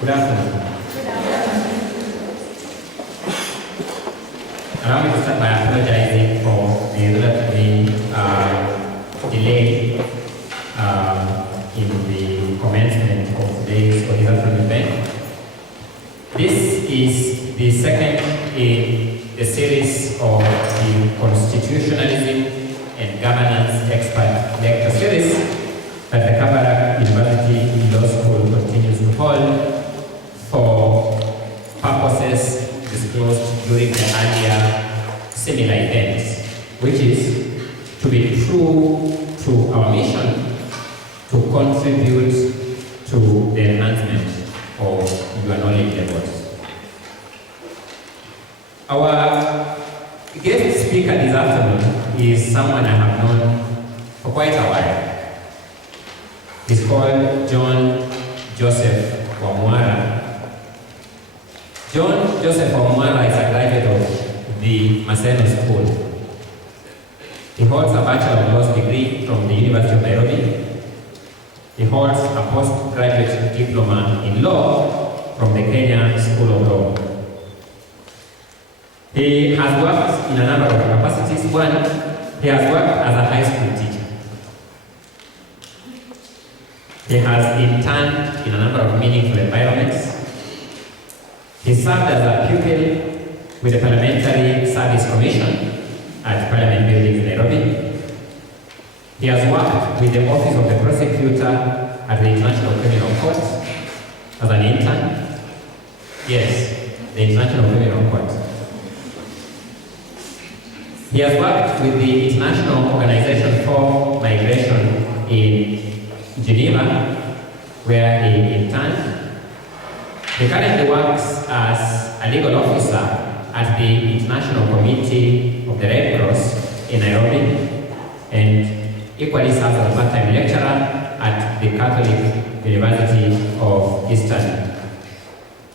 Good afternoon. Allow me to start by apologizing for the relatively delay in the commencement of today's or this afternoon event. This is the second in the series of the Constitutionalism and Governance Expert Lecture Series that the Kabarak University Law School continues to hold for purposes disclosed during the earlier similar events, which is to be true to our mission to contribute to the enhancement of your knowledge levels. Our guest speaker this afternoon is someone I have known for quite a while. He's called John Joseph Wamwara. John Joseph Wamwara is a graduate of the Maseno School. He holds a Bachelor of Laws degree from the University of Nairobi. He holds a postgraduate diploma in law from the Kenya School of Law. He has worked in a number of capacities. One, he has worked as a high school teacher. He has interned in a number of meaningful environments. He served as a pupil with the Parliamentary Service Commission at Parliament Buildings in Nairobi. He has worked with the Office of the Prosecutor at the International Criminal Court as an intern. Yes, the International Criminal Court. He has worked with the International Organization for Migration in Geneva, where he interned. He currently works as a legal officer at the International Committee of the Red Cross in Nairobi, and equally serves as a part-time lecturer at the Catholic University of Eastern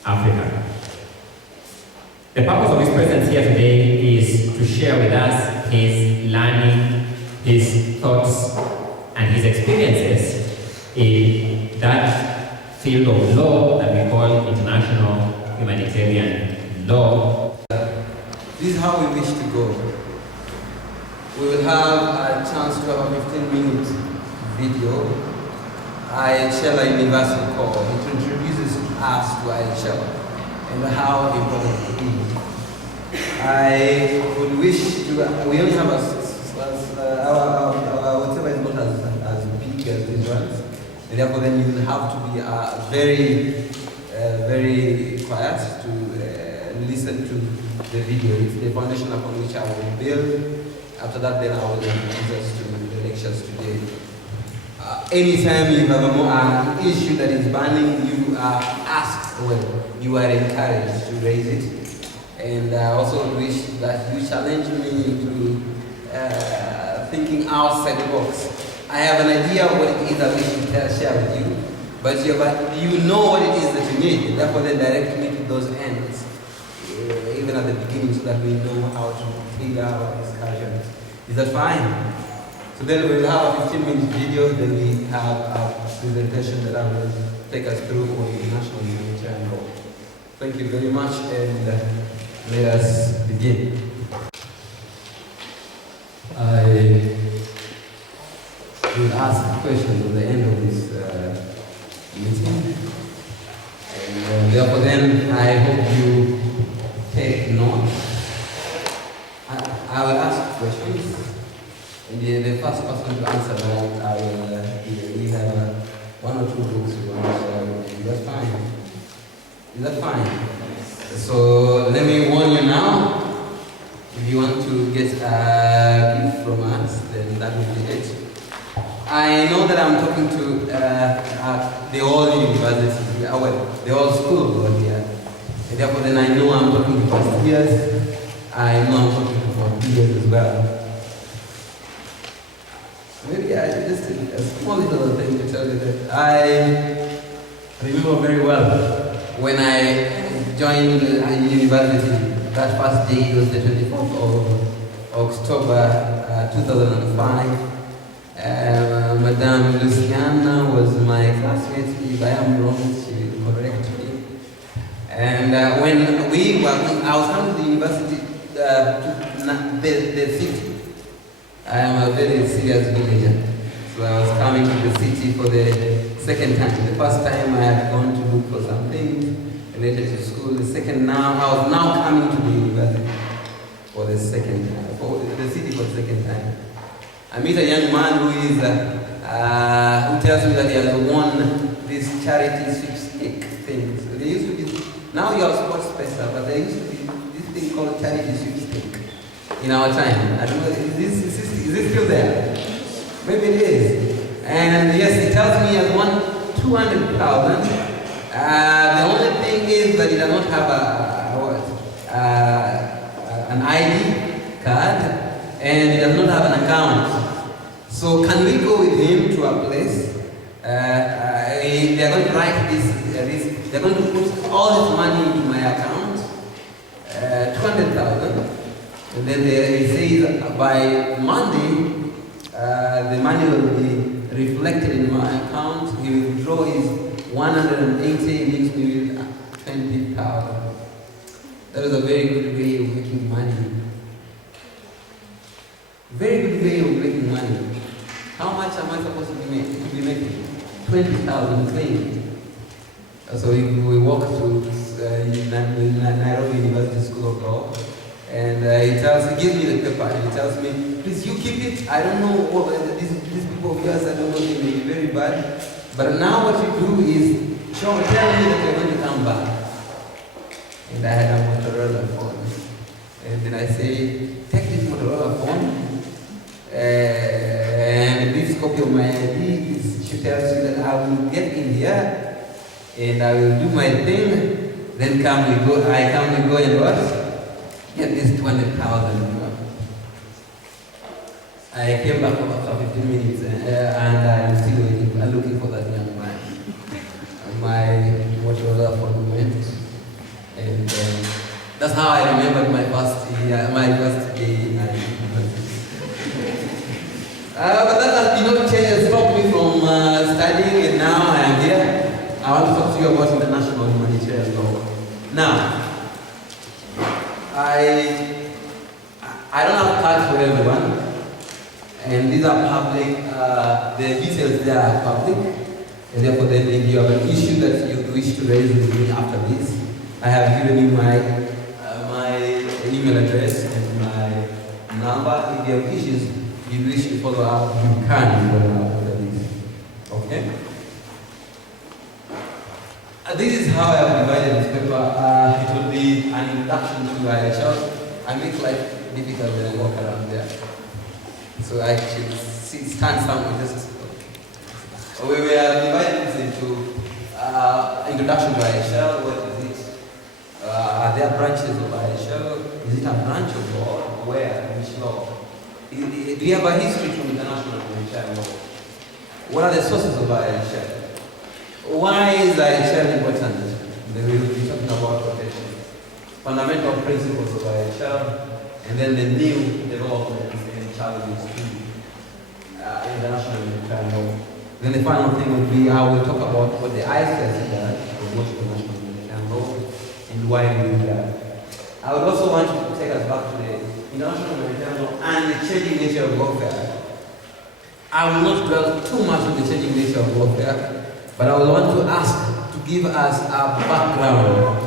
Africa. The purpose of his presence here today is to share with us his learning, his thoughts, and his experiences in that field of law that we call international humanitarian law. This is how we wish to go. We will have a chance to have a 15-minute video. Ayechela Universal Call. It introduces us to Ayechela and how important it is. I would wish to, we only have our whatever is not as big as these ones. And therefore then you will have to be very quiet to listen to the video. It's the foundation upon which I will build. After that then I will introduce us to the lectures today. Anytime you have an issue that is burning, you are asked, well, you are encouraged to raise it. And I also wish that you challenge me to thinking outside the box. I have an idea of what it is I wish to share with you, but you know what it is that you need, therefore then direct me to those ends, even at the beginning, so that we know how to figure our discussions. Is that fine? So then we will have a 15-minute video, then we have a presentation that I will take us through on international humanitarian law. Thank you very much, and let us begin. I will ask questions at the end of this meeting, and therefore then I hope you take notes. I will ask questions, and the first person to answer that I will we have one or two books we want to share with you. Is that fine? Is that fine? So let me warn you now. If you want to get a gift from us, then that will be it. I know that I'm talking to the whole university, the whole school over here. And therefore then I know I'm talking to first years. I know I'm talking to fourth years as well. Maybe just a small little thing to tell you that I remember very well when I joined university. That first day was the 24th of October 2005. Madame Luciana was my classmate. If I am wrong, she will correct me. And when we were, I was coming to the university, the city. I am a very serious villager. So I was coming to the city for the second time. The first time I had gone to look for something related to school. The second now, I was now coming to the university for the second time, for the city for the second time. I meet a young man who tells me that he has won this charity sweepstake thing. So there used to be, now you are sports person, but there used to be this thing called charity sweepstake in our time. I don't know, is this still there? Maybe it is. And yes, he tells me he has won 200,000. The only thing is that he does not have an ID card, and he does not have an account. So can we go with him to a place? They are going to write this. They are going to put all this money into my account, 200,000. And then he says by Monday, the money will be reflected in my account. He will draw his 180, leaves me with 20,000. That is a very good way of making money. Very good way of making money. How much am I supposed to be making? 20,000 clean. So we walk to Nairobi University School of Law, and he gives me the paper, and he tells me, please, you keep it. I don't know, these people of yours, I don't know, they may be very bad. But now what you do is, tell me that you're going to come back. And I had a Motorola phone. And then I say, take this Motorola phone, and this copy of my ID, she tells you that I will get in here, and I will do my thing, then I come, we go and what? Get this 200,000. I came back after 15 minutes, and I'm still waiting. I'm looking for that young man. My Motorola phone went, and that's how I remembered my first day. But that has not stopped me from studying, and now I am here. I want to talk to you about international humanitarian law. Now, I don't have cards for everyone, and these are public. The details there are public, and therefore then if you have an issue that you wish to raise with me after this, I have given you my email address and my number. If you have issues you wish to follow up, you can follow up after this. Okay? This is how I have divided this paper. It will be an introduction to IHL. I make life difficult when I walk around there. So I should stand somewhere just. We are dividing this into introduction to IHL. What is it? Are there branches of IHL? Is it a branch of law? Where? Which law? Do you have a history from international humanitarian law? What are the sources of IHL? Why is IHL important? We will be talking about protection. Fundamental principles of IHL, and then the new developments and challenges to international humanitarian law. Then the final thing would be I will talk about what the ICS does, promote international humanitarian law, and why we do that. I would also want you to take us back to the international humanitarian law and the changing nature of warfare. I will not dwell too much on the changing nature of warfare, but I would want to ask to give us a background,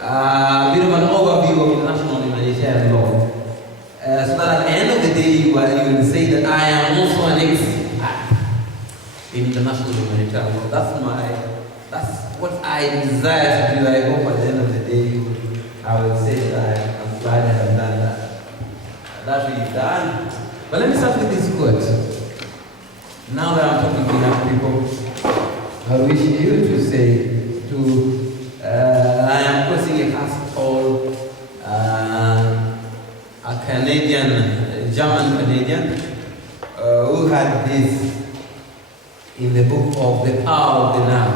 a bit of an overview of international humanitarian law, so that at the end of the day you will say that I am also an expert in international humanitarian law. That's what I desire to do. I hope at the end of the day I will say that I'm glad I have done that. That we've done. But let me start with this quote. Now that I'm talking to young people, I wish you to say I am quoting a cast called a German Canadian, who had this in the book of The Power of the Now.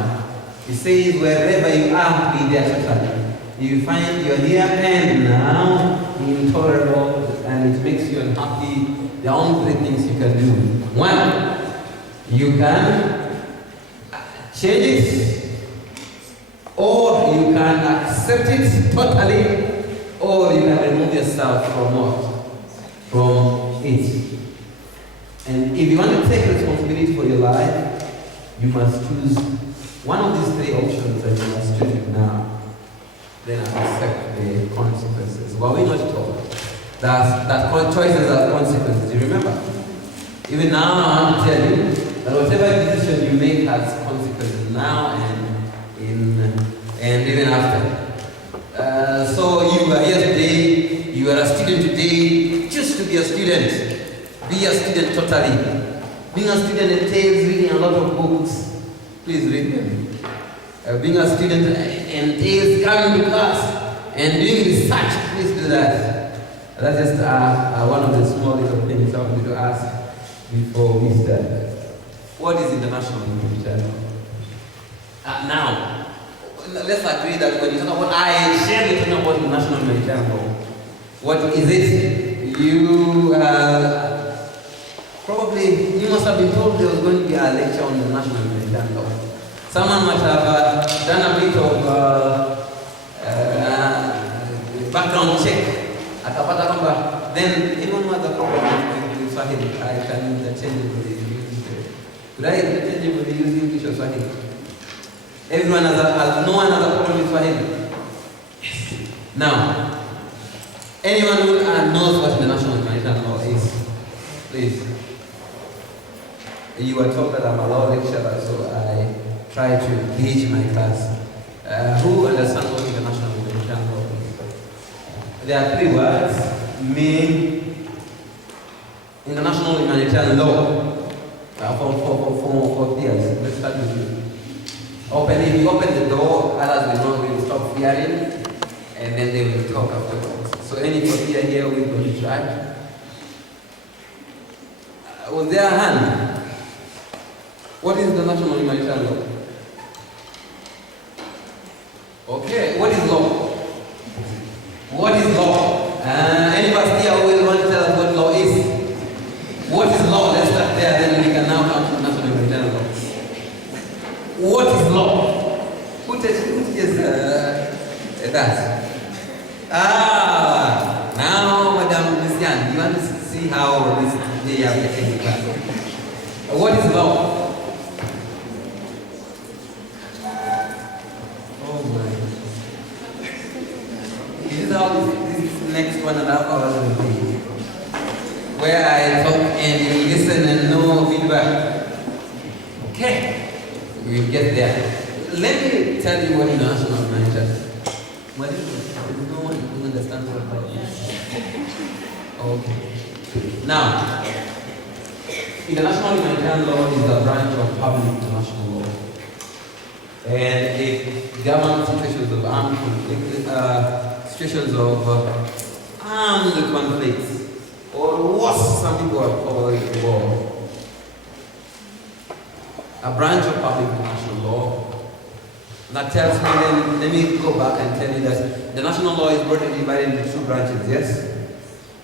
He says, wherever you are, be there totally. You find you're here and now intolerable and it makes you unhappy. There are only three things you can do. One, you can change it. Or you can accept it totally, or you can remove yourself from what? From it. And if you want to take responsibility for your life, you must choose one of these three options that you must choose now. Then accept the consequences. Well, we're not taught that choices are consequences. You remember? Even now, I want to tell you that whatever decision you make has consequences now and even after. So you are here today, you are a student today, just to be a student. Be a student totally. Being a student entails reading a lot of books. Please read them. Being a student entails coming to class and doing research. Please do that. That's just one of the small little things I want you to ask before we start. What is international humanitarian? Now, let's agree that when you talk about, I share the thing about international humanitarian law. What is it? You probably, you must have been told there was going to be a lecture on international humanitarian law. Someone might have done a bit of background check. Then anyone who has a problem with Swahili, I can interchangeably use it. Could I interchangeably use English or Swahili? Everyone has no one has a problem with Swahili. Yes. Now, anyone who knows what international humanitarian law is, please. You were told that I'm a law lecturer, so I try to gauge my class. Who understands what international humanitarian law is? There are three words. Mean international humanitarian law for years. Let's start with you. If you open the door, others will stop fearing, and then they will talk afterwards. So any fear here, we're going to try. Was there a hand? What is the national humanitarian law? Okay, what is law? What is law? Anybody here who will want to tell us what law is? What is law? Let's start there, then we can now come to national humanitarian law. What is law? Who teaches that? Now, Madam Christian, you want to see how this day are getting class. What is law? Oh my. This is how this next 1.5 hours will be. Where I talk and you listen and no feedback. Okay. We'll get there. Let me tell you what international humanitarian is. What is it? There's no one who understands what about this. Okay. Now, international humanitarian law is a branch of public international law. And it governs situations of armed conflict, situations of armed conflicts, or what some people are calling war. A branch of public international law that tells me, let me go back and tell you that the national law is broadly divided into two branches, yes?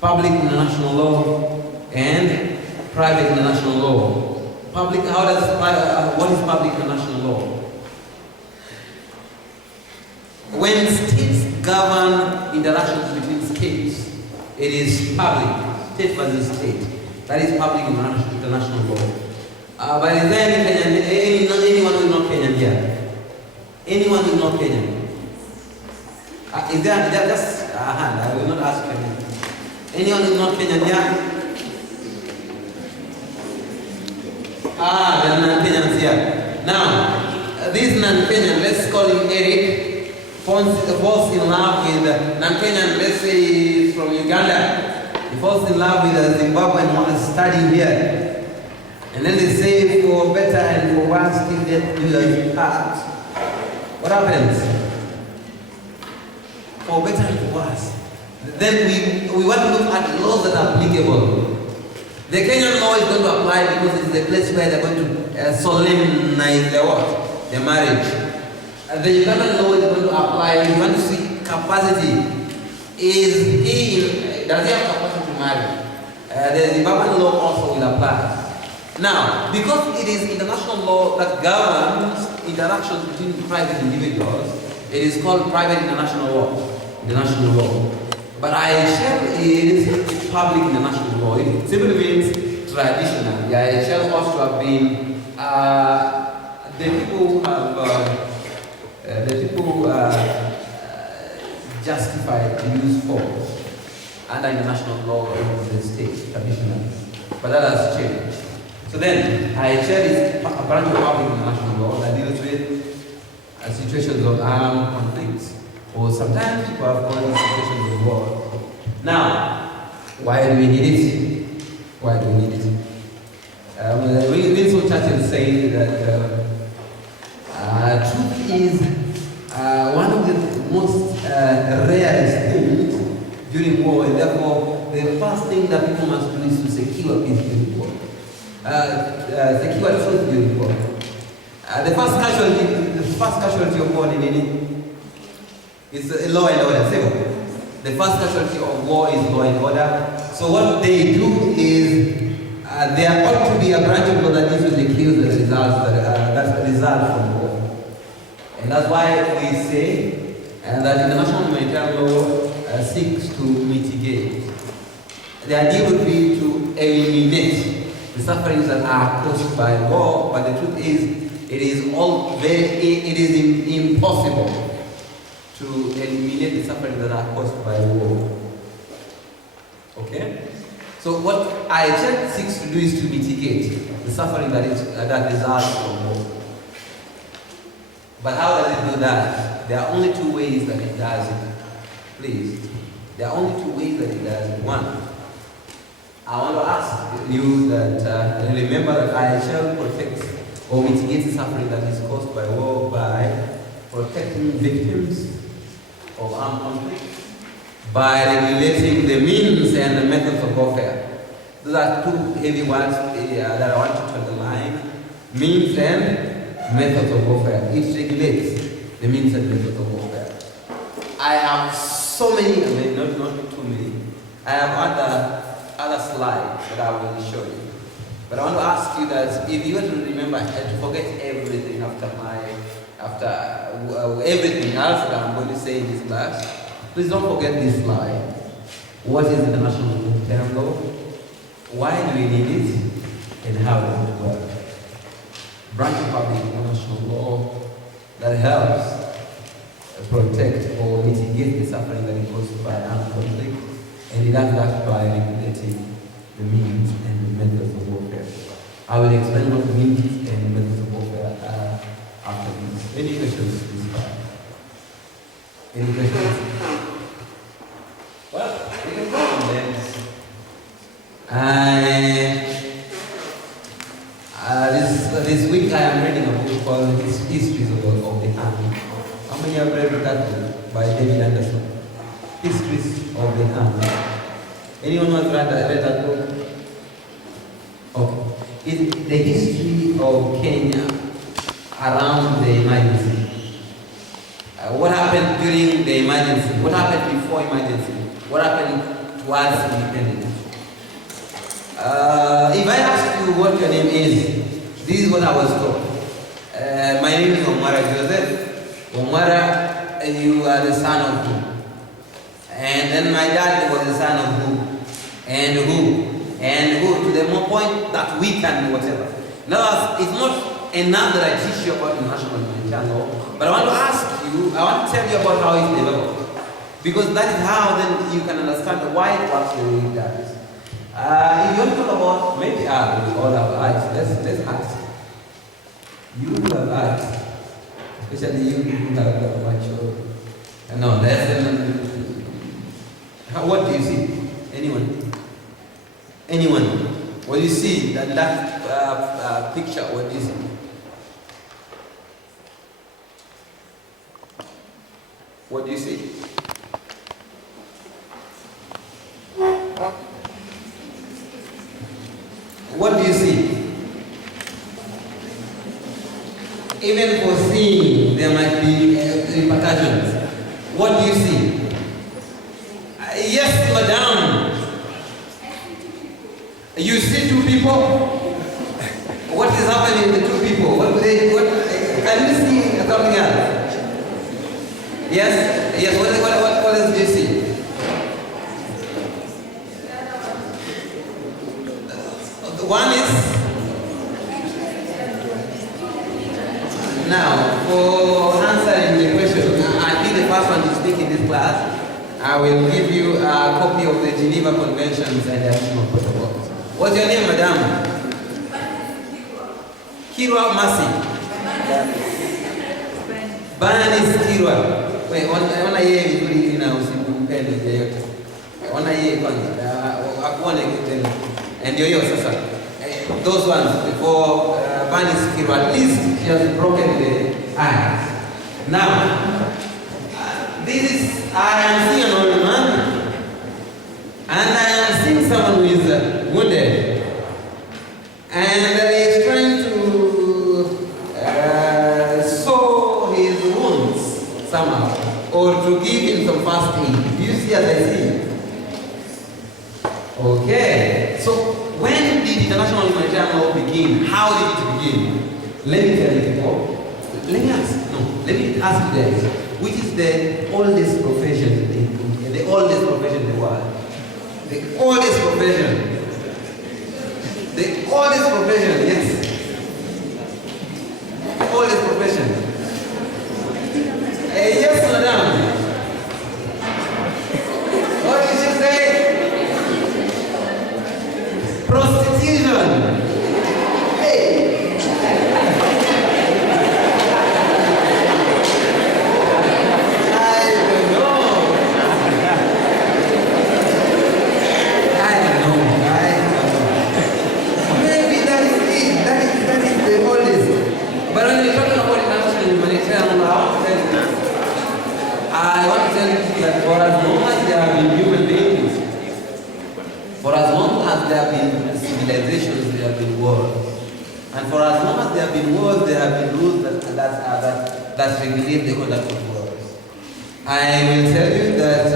Public international law and private international law. What is public international law? When states govern interactions between states, it is public, state versus state. That is public international law. But is there anyone who is not Kenyan here? Anyone who is not Kenyan? Is there just a hand? I will not ask Kenyan. Anyone who is not Kenyan here? There are non-Kenyans here. Now, this non-Kenyan, let's call him Eric, falls in love with non-Kenyan, let's say he's from Uganda. He falls in love with a Zimbabwean and wants to study here. And then they say for better and for worse, still get to the heart. What happens? For better and for worse. Then we want to look at laws that are applicable. The Kenyan law is going to apply because it's the place where they're going to solemnize the what? The marriage. The Ugandan law is going to apply. You want to see capacity. Does he have capacity to marry? The Zimbabwean law also will apply. Now, because it is international law that governs interactions between private individuals, it is called private international law. International law. But IHL is public international law. It simply means traditional. The IHL ought to have been the people who have justified to use force under international law of the state traditionally. But that has changed. So then, IHL is a branch of public international law that deals with situations of armed conflicts, or sometimes people have called it situations of war. Now, why do we need it? Why do we need it? Winston Churchill said that truth is one of the most rarest things during war, and therefore the first thing that people must do is to secure peace during war. Secure truth during war. The first casualty of war in any is law and order. Civil. The first casualty of war is law and order. So what they do is there ought to be a branch of law that needs to secure the results that result from war. And that's why we say that international humanitarian law seeks to mitigate. The idea would be to eliminate the sufferings that are caused by war, but the truth is, it is impossible to eliminate the sufferings that are caused by war. Okay? So what IHL seeks to do is to mitigate the suffering that results from war. But how does it do that? There are only two ways that it does it. Please. There are only two ways that it does it. One, I want to ask you that remember that IHL protects or mitigates the suffering that is caused by war by protecting victims of armed conflict, by regulating the means and the methods of warfare. Those are two heavy words that I want you to underline. Means and methods of warfare. It regulates the means and methods of warfare. I have so many, not too many. I have other slides that I will show you. But I want to ask you that if you were to remember, to forget everything after everything else that I'm going to say in this class, please don't forget this slide. What is international humanitarian law? Why do we need it? And how does it work? Branch of public international law that helps protect or mitigate the suffering that is caused by armed conflict, and it does that by regulating the means and the methods of warfare. I will explain what the means and methods of warfare are after this. Any questions this part? Any questions? Well, we can go on then. This week I am reading a book called Histories of the Hand. How many have read that book by David Anderson? Histories of the Hand. Anyone who has read that book? Okay. It's the history of Kenya around the emergency. What happened during the emergency? What happened before emergency? What happened towards independence? If I ask you what your name is, this is what I was told. My name is Wamwara Joseph. Wamwara, you are the son of who? And then my dad was the son of who? And who? And who? To the more point that we can do whatever. Now, it's not enough that I teach you about international humanitarian law, but I want to ask you, I want to tell you about how it's developed. Because that is how then you can understand why it works the way it does. If you want to talk about, maybe we all have eyes. Let's ask. You have eyes. Especially you who have mature. No, what do you see? Anyone? Anyone? What do you see? That picture, what do you see? What do you see? What do you see? Even for seeing, there might be repercussions. What do you see? Yes, madam. You see two people? something else? Yes? Yes, what else do you see? One is, now, for answering the question, I'll be the first one to speak in this class. I will give you a copy of the Geneva Conventions and the additional protocols. What's your name, madam? Kirwa Masi. Banis Kirwa. Wait, ona yeye vizuri na usimpende yeyote. Ona yeye kwanza. Akuone kitendo. And yo sasa. Those ones before Banis Kirwa, at least she has broken the eyes. Now, this is, I am seeing an old man, and I am seeing someone who is wounded, and he is trying to sew his wounds somehow, or to give him some first aid. Do you see as I see? Okay. So when did international humanitarian law begin? How did it begin? Let me tell you before. Let me ask you guys, which is the oldest profession the oldest profession in the world? The oldest profession. The oldest profession, yes. The oldest profession. Yes, madam. What did you say? Prostitution. Hey. But when you're talking about international humanitarian law, I want to tell you that for as long as there have been human beings, for as long as there have been civilizations, there have been wars. And for as long as there have been wars, there have been rules that regulate the conduct of wars. I will tell you that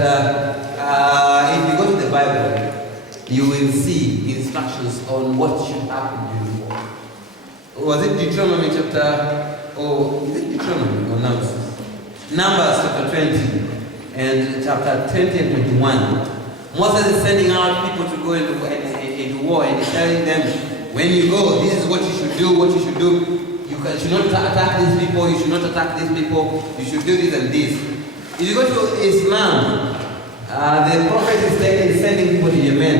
if you go to the Bible, you will see instructions on what should happen during war. Was it Deuteronomy chapter, or is it Deuteronomy or Numbers? Numbers chapter 20 and chapter 20 and 21. Moses is sending out people to go into war and he's telling them, when you go, this is what you should do, what you should do. You should not attack these people, you should not attack these people, you should do this and this. If you go to Islam, the prophet is sending people to Yemen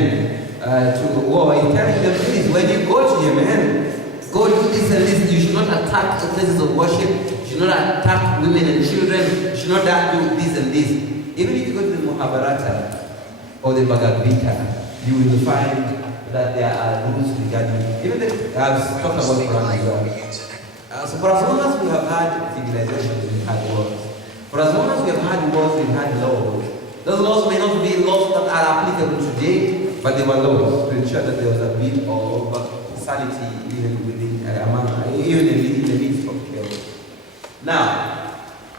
to war. He's telling them, please, when you go to Yemen, go do this and this. You should not attack the places of worship. You should not attack women and children. You should not do this and this. Even if you go to the Mahabharata or the Bhagavad Gita, you will find that there are rules regarding. Even I've talked about Quran as well. So for as long as we have had civilizations, we've had wars. For as long as we have had wars, we've had laws. Those laws may not be laws that are applicable today, but they were laws to ensure that there was a bit of sanity even within even in the midst of chaos. Now,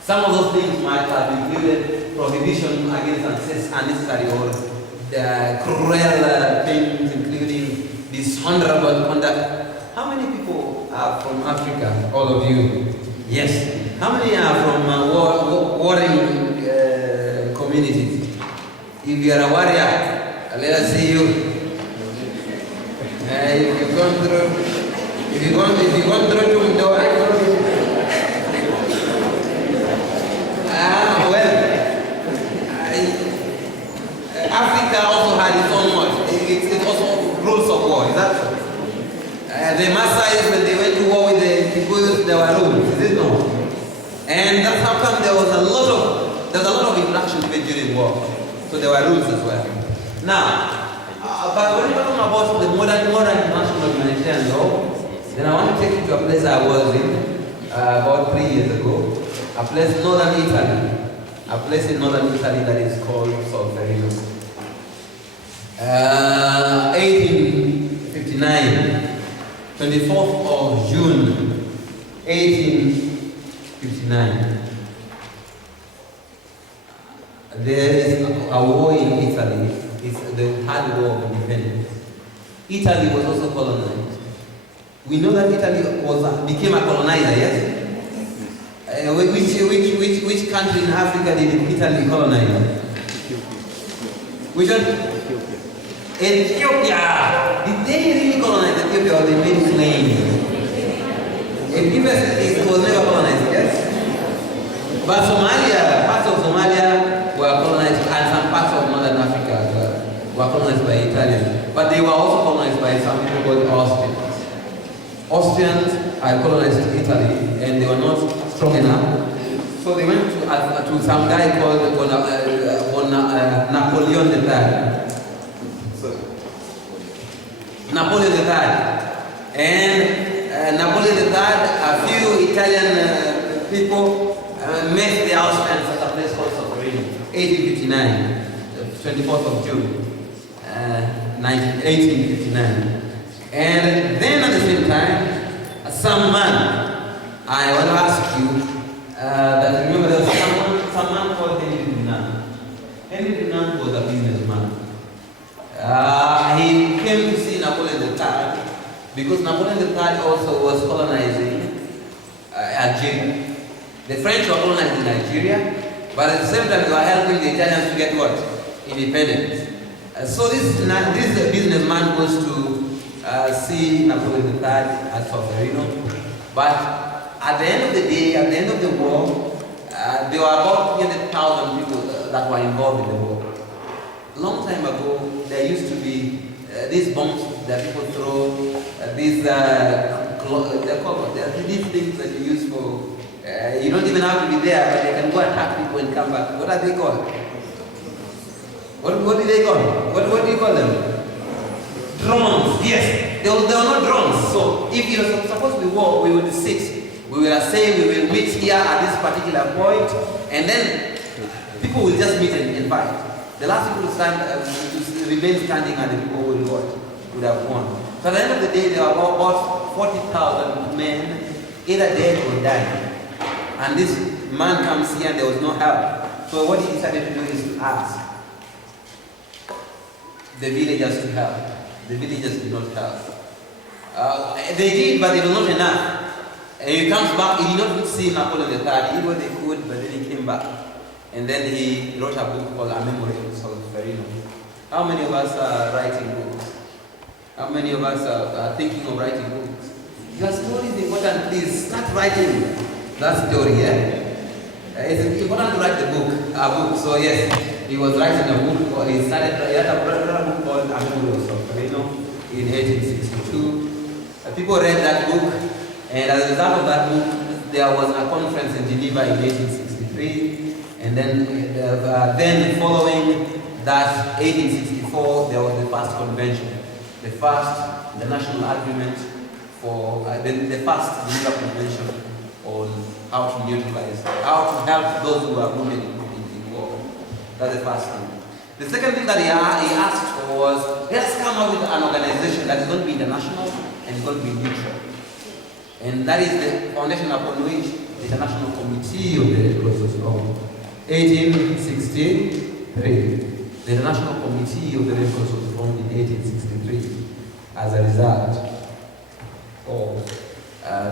some of those things might have included prohibition against unnecessary or cruel things, including dishonorable conduct. How many people are from Africa? All of you? Yes. How many are from warring communities? If you are a warrior, let us see you. If you've gone through Africa also had its own war. It's also rules of war. Is that true? The Maasais, when they went to war with the Kikuyus, there were rules. Is it not? And that's how come there was a lot of interaction during war. So there were rules as well. Now, but when you're talking about the modern international humanitarian law, then I want to take you to a place I was in about 3 years ago, a place in northern Italy, that is called Solferino. 1859, 24th of June, 1859. There is a war in Italy. It's the hard war of independence. Italy was also colonized. We know that Italy became a colonizer, yes? Which country in Africa did Italy colonize? Which one? Ethiopia. Did they really colonize Ethiopia or they made claims? Ethiopia was never colonized, yes? But Somalia, parts of Somalia were colonized, and some parts of Northern Africa were colonized by Italians. But they were also colonized by some people called Austrians. Austrians had colonized Italy and they were not strong enough. So they went to some guy called Napoleon III. Napoleon III. And Napoleon III, a few Italian people met the Austrians at a place called Solferino, 1859, 24th of June, 1859. And then at the same time, some man, I want to ask you, that remember there was some man called Henry Dunant. Henry Dunant was a businessman. He came to see Napoleon III because Napoleon III also was colonizing Algeria. The French were colonizing Nigeria, but at the same time they were helping the Italians to get what? Independence. So this businessman goes to see Napoleon III at Solferino, but at the end of the day, at the end of the war, there were about 300,000 people that were involved in the war. A long time ago, there used to be these bombs that people throw, these things that you use for, you don't even have to be there, but they can go attack people and come back. What are they called? What do they call? What do you call them? Drones, yes. There were no drones. So if it was supposed to be war, we would sit. We will say we will meet here at this particular point, and then people will just meet and fight. The last people to stand, remain standing, and the people would have won. So at the end of the day, there were about 40,000 men, either dead or dying. And this man comes here, and there was no help. So what he decided to do is to ask the villagers to help. The villagers did not help. They did, but it was not enough. And he comes back, he did not see Napoleon III. He did what they could, but then he came back. And then he wrote a book called A Memory of Solferino. How many of us are writing books? How many of us are thinking of writing books? Your story is important, please start writing that story, yeah? It's important to write a book. So yes, he was writing a book, or he had a book called A Memory of Solferino in 1862. People read that book, and as a result of that book, there was a conference in Geneva in 1863, and then following that 1864, there was the first convention, the first international agreement for the first Geneva Convention on how to neutralize, how to help those who are women in war. That's the first thing. The second thing that he asked for was, let's come up with an organization that is going to be international and is going to be neutral. And that is the foundation upon which the International Committee of the Red Cross was formed. 1863. The International Committee of the Red Cross was formed in 1863 as a result of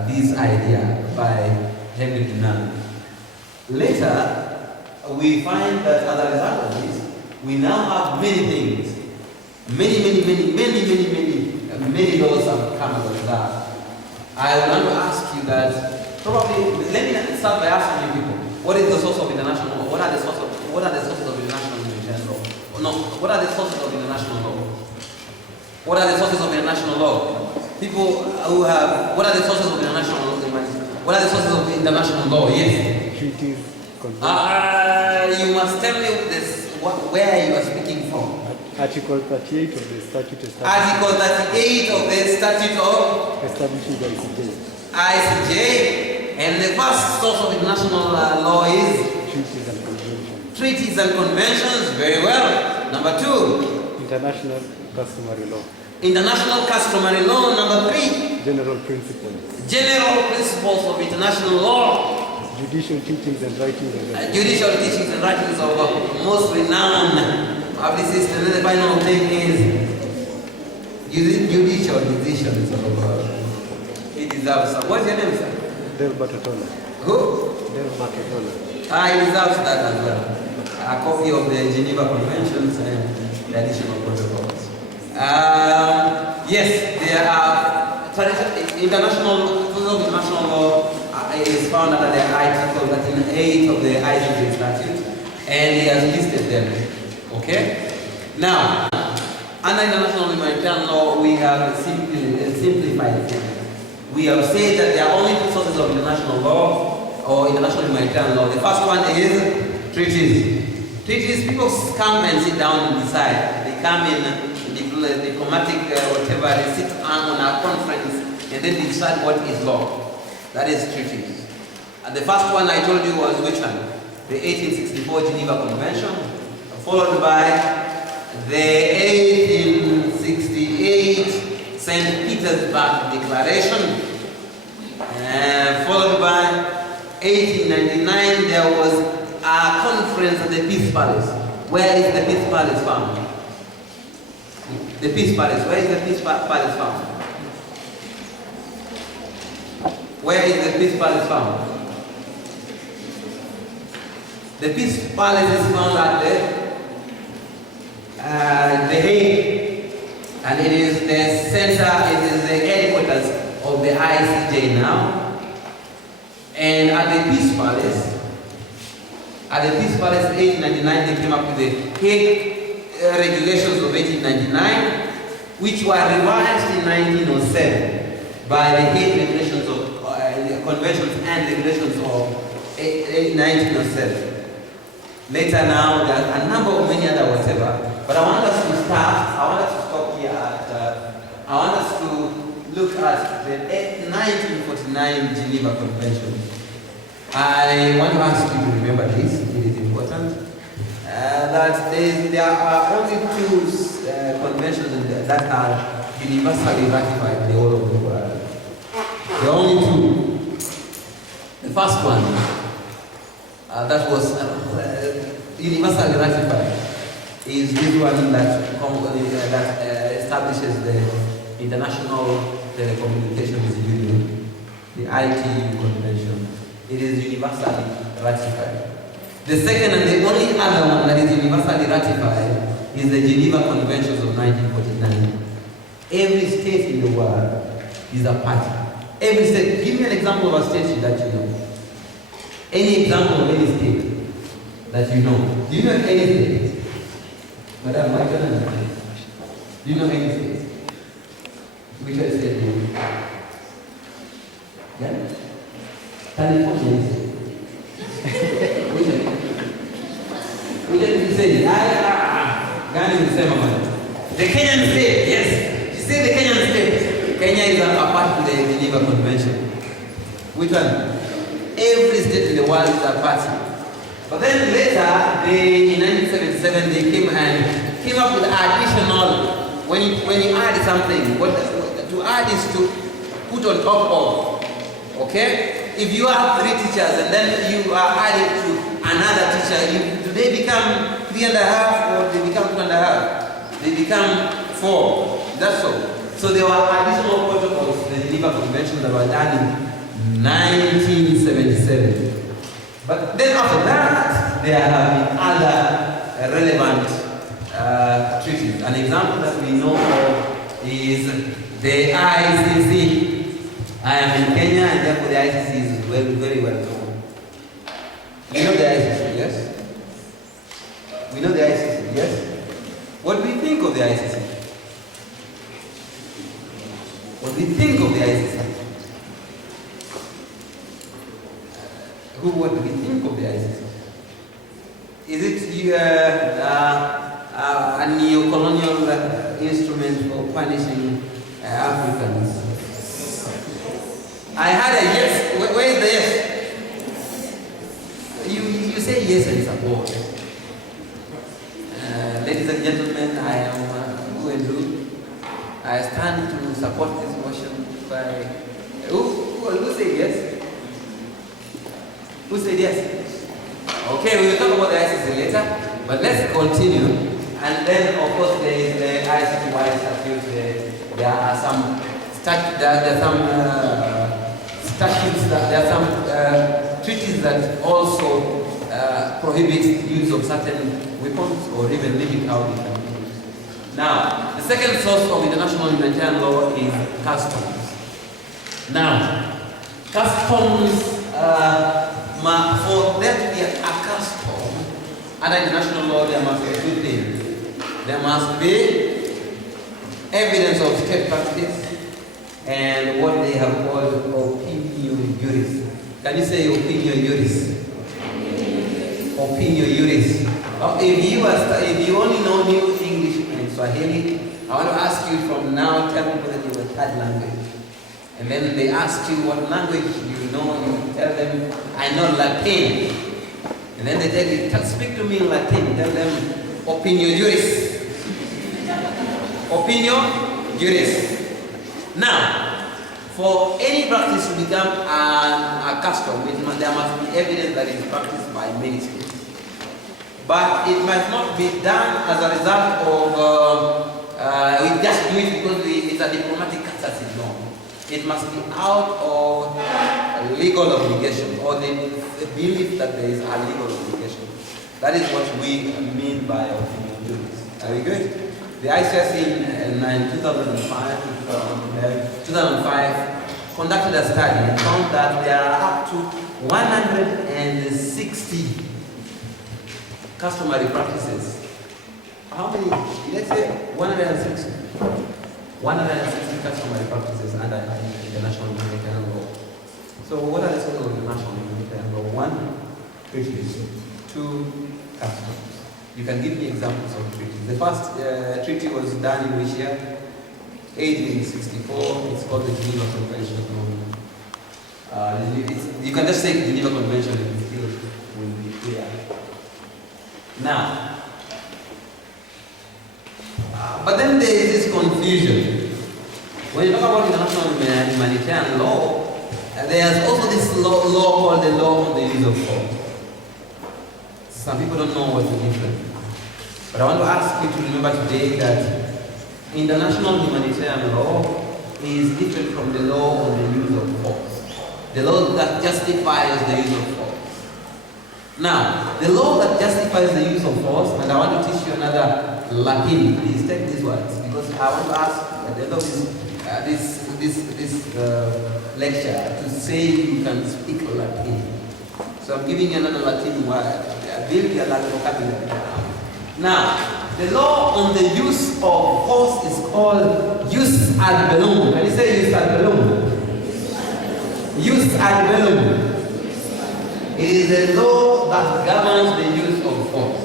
this idea by Henry Dunant. Later, we find that as a result of this, we now have many things. Many laws have come as a result. I want to ask you that, probably, let me start by asking you people, what is the source of international law? What are the sources of international law? No, what are the sources of international law? What are the sources of international law? People who have, what are the sources of international law? What are the sources of international law? Yes. Treaties. You must tell me this, where you are speaking from. Article 38 of the Statute established. Article 38 of the Statute of Establishing the ICJ. ICJ. And the first source of international law is? Treaties and conventions. Treaties and conventions, very well. Number 2. International customary law. International customary law. Number 3. General principles. General principles of international law. Judicial teachings and writings. Judicial teachings and writings of most renowned publicists. And then the final thing is judicial decisions of it deserves. What's your name, sir? Del Batatola. Who? Del Macedonia. I deserve that as well. A copy of the Geneva Conventions and the additional protocols. Yes, there are international law is found under the Article 38 of the ICJ statute, and he has listed them. Okay? Now, under international humanitarian law, we have simplified it. We have said that there are only two sources of international law or international humanitarian law. The first one is treaties. Treaties, people come and sit down and decide. They come in diplomatic whatever, they sit on a conference and then they decide what is law. That is treaties. And the first one I told you was which one? The 1864 Geneva Convention, followed by the 1868 St. Petersburg Declaration, followed by 1899 there was a conference at the Peace Palace. Where is the Peace Palace found? The Peace Palace. Where is the Peace Palace found? Where is the Peace Palace found? The Peace Palace is found at the Hague, and it is the center, it is the headquarters of the ICJ now. And at the Peace Palace, 1899, they came up with the Hague regulations of 1899, which were revised in 1907 by the Hague regulations of conventions and regulations of 1907. Later now, there are a number of many other whatever, but I want us to stop here at, I want us to look at the 1949 Geneva Convention. I want to ask you to remember this, it is important, that there are only two conventions that are universally ratified in the whole of the world. There are only two. The first one, that was universally ratified, is this one that establishes the International Telecommunications Union, the ITU Convention. It is universally ratified. The second and the only other one that is universally ratified is the Geneva Conventions of 1949. Every state in the world is a party. Every state. Give me an example of a state that you know. Any example of any state that you know. Do you know any state? Madam, my turn. Do you know any state? Which state do you know? Yeah? California is it? Which one? Which one did you say? Gani is the same one. The Kenyan state, yes. She said the Kenyan state. Kenya is a part of the Geneva Convention. Which one? Every state in the world is a party. But then later, in 1977, they came up with additional. When you add something, to add is to put on top of. Okay? If you have 3 teachers and then you are added to another teacher, do they become 3.5 or they become 2.5? They become 4. That's so. So there were additional protocols to the Geneva Convention that were done in 1977. But then after that, there have been other relevant treaties. An example that we know of is the ICC. I am in Kenya and therefore the ICC is very well known. You know the ICC, yes? We know the ICC, yes? What do we think of the ICC? What do we think of the ICC? What do we think of the ICC? Is it a neo-colonial instrument for punishing Africans? I had a yes. Where is the yes? You say yes and support. Ladies and gentlemen, I am who and who. I stand to support this motion by who said yes? Who said yes? Okay, we will talk about the ICC later, but let's continue. And then, of course, there is the ICC-wide statute. There are some statutes, there are some treaties that also prohibit use of certain weapons or even limit how they can be used. Now, the second source of international humanitarian law is customs. Now, customs, for there to be a custom under international law, there must be two things. There must be evidence of state practice and what they have called opinio juris. Can you say opinio juris? Opinio juris. If you only know new English and Swahili, I want to ask you from now, tell me whether you have a third language. And then they ask you what language you know, you tell them, I know Latin. And then they tell you, speak to me in Latin. Tell them, opinio juris. Opinio juris. Now, for any practice to become a custom, there must be evidence that it is practiced by many states. But it must not be done as a result of, we just do it because it's a diplomatic catharsis. No. It must be out of a legal obligation or the belief that there is a legal obligation. That is what we mean by opinion juris. Are we good? The ICS in 2005 conducted a study and found that there are up to 160 customary practices. How many? Let's say 160. 160 customary practices under international humanitarian law. So what are the sources of international humanitarian law? 1, treaties. 2, customs. You can give me examples of treaties. The first treaty was done in which year? 1864. It's called the Geneva Convention. You can just say Geneva Convention and it still will be clear. Now, but then there is this confusion. When you talk about international humanitarian law, there's also this law called the law on the use of force. Some people don't know what the difference is. But I want to ask you to remember today that international humanitarian law is different from the law on the use of force. The law that justifies the use of force. Now, the law that justifies the use of force, and I want to teach you another Latin. Please take these words because I want to ask at the end of this lecture to say you can speak Latin. So I'm giving you another Latin word. Build your Latin vocabulary. Now, the law on the use of force is called jus ad bellum. Can you say jus ad bellum? Jus ad bellum. It is a law that governs the use of force.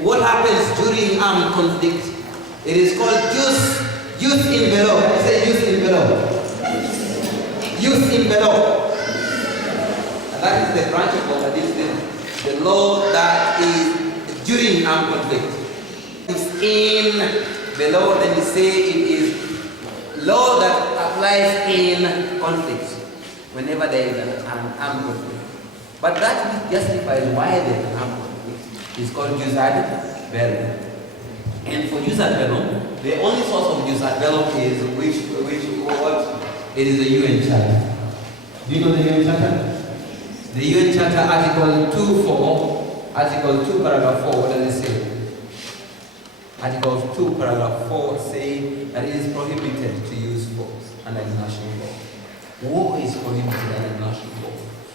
What happens during armed conflict? It is called jus in bello. I say jus in bello. Jus in bello. And that is the branch of law that is the law that is during armed conflict. It's in bello, then you say it is law that applies in conflict whenever there is an armed conflict. But that justifies why there is an armed conflict. It's called jus ad bellum. And for jus ad bellum, the only source of jus ad bellum is what? It is the UN Charter. Do you know the UN Charter? The UN Charter, Article 2, Paragraph 4, what does it say? Article 2, Paragraph 4 say that it is prohibited to use force under international law. War is prohibited under international law.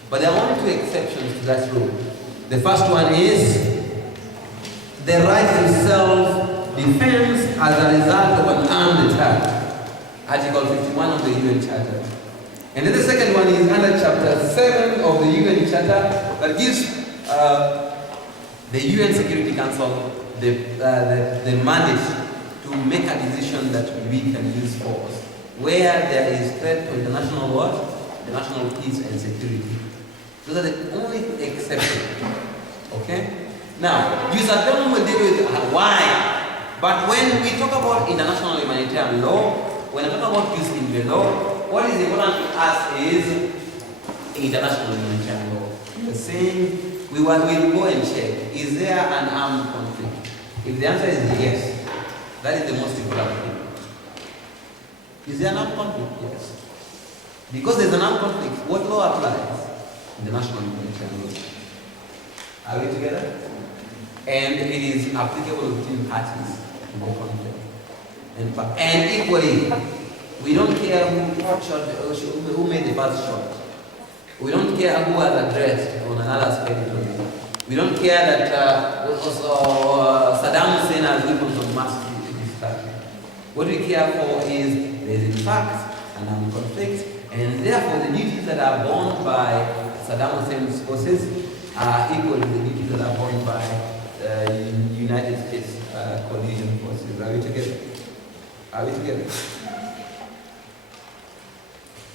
But there are only 2 exceptions to that rule. The first one is the right to self-defense as a result of an armed attack. Article 51 of the UN Charter. And then the second one is under Chapter 7 of the UN Charter that gives the UN Security Council the mandate to make a decision that we can use force where there is threat to international law, international peace and security. Those are the only exceptions. Okay? Now, jus ad bellum will deal with why. But when we talk about international humanitarian law, when I talk about jus in bello, what is important to us is international humanitarian law. The same, we will go and check, is there an armed conflict? If the answer is yes, that is the most important thing. Is there an armed conflict? Yes. Because there's an armed conflict, what law applies? international humanitarian law. Are we together? And it is applicable between parties in the conflict. And equally, we don't care who made the first shot. We don't care who has addressed on another's territory. We don't care that Saddam Hussein has weapons of mass destruction. What we care for is there is in fact an armed conflict, and therefore the duties that are borne by Saddam Hussein's forces are equal to the duties that are borne by United States coalition forces. Are we together? Are we together?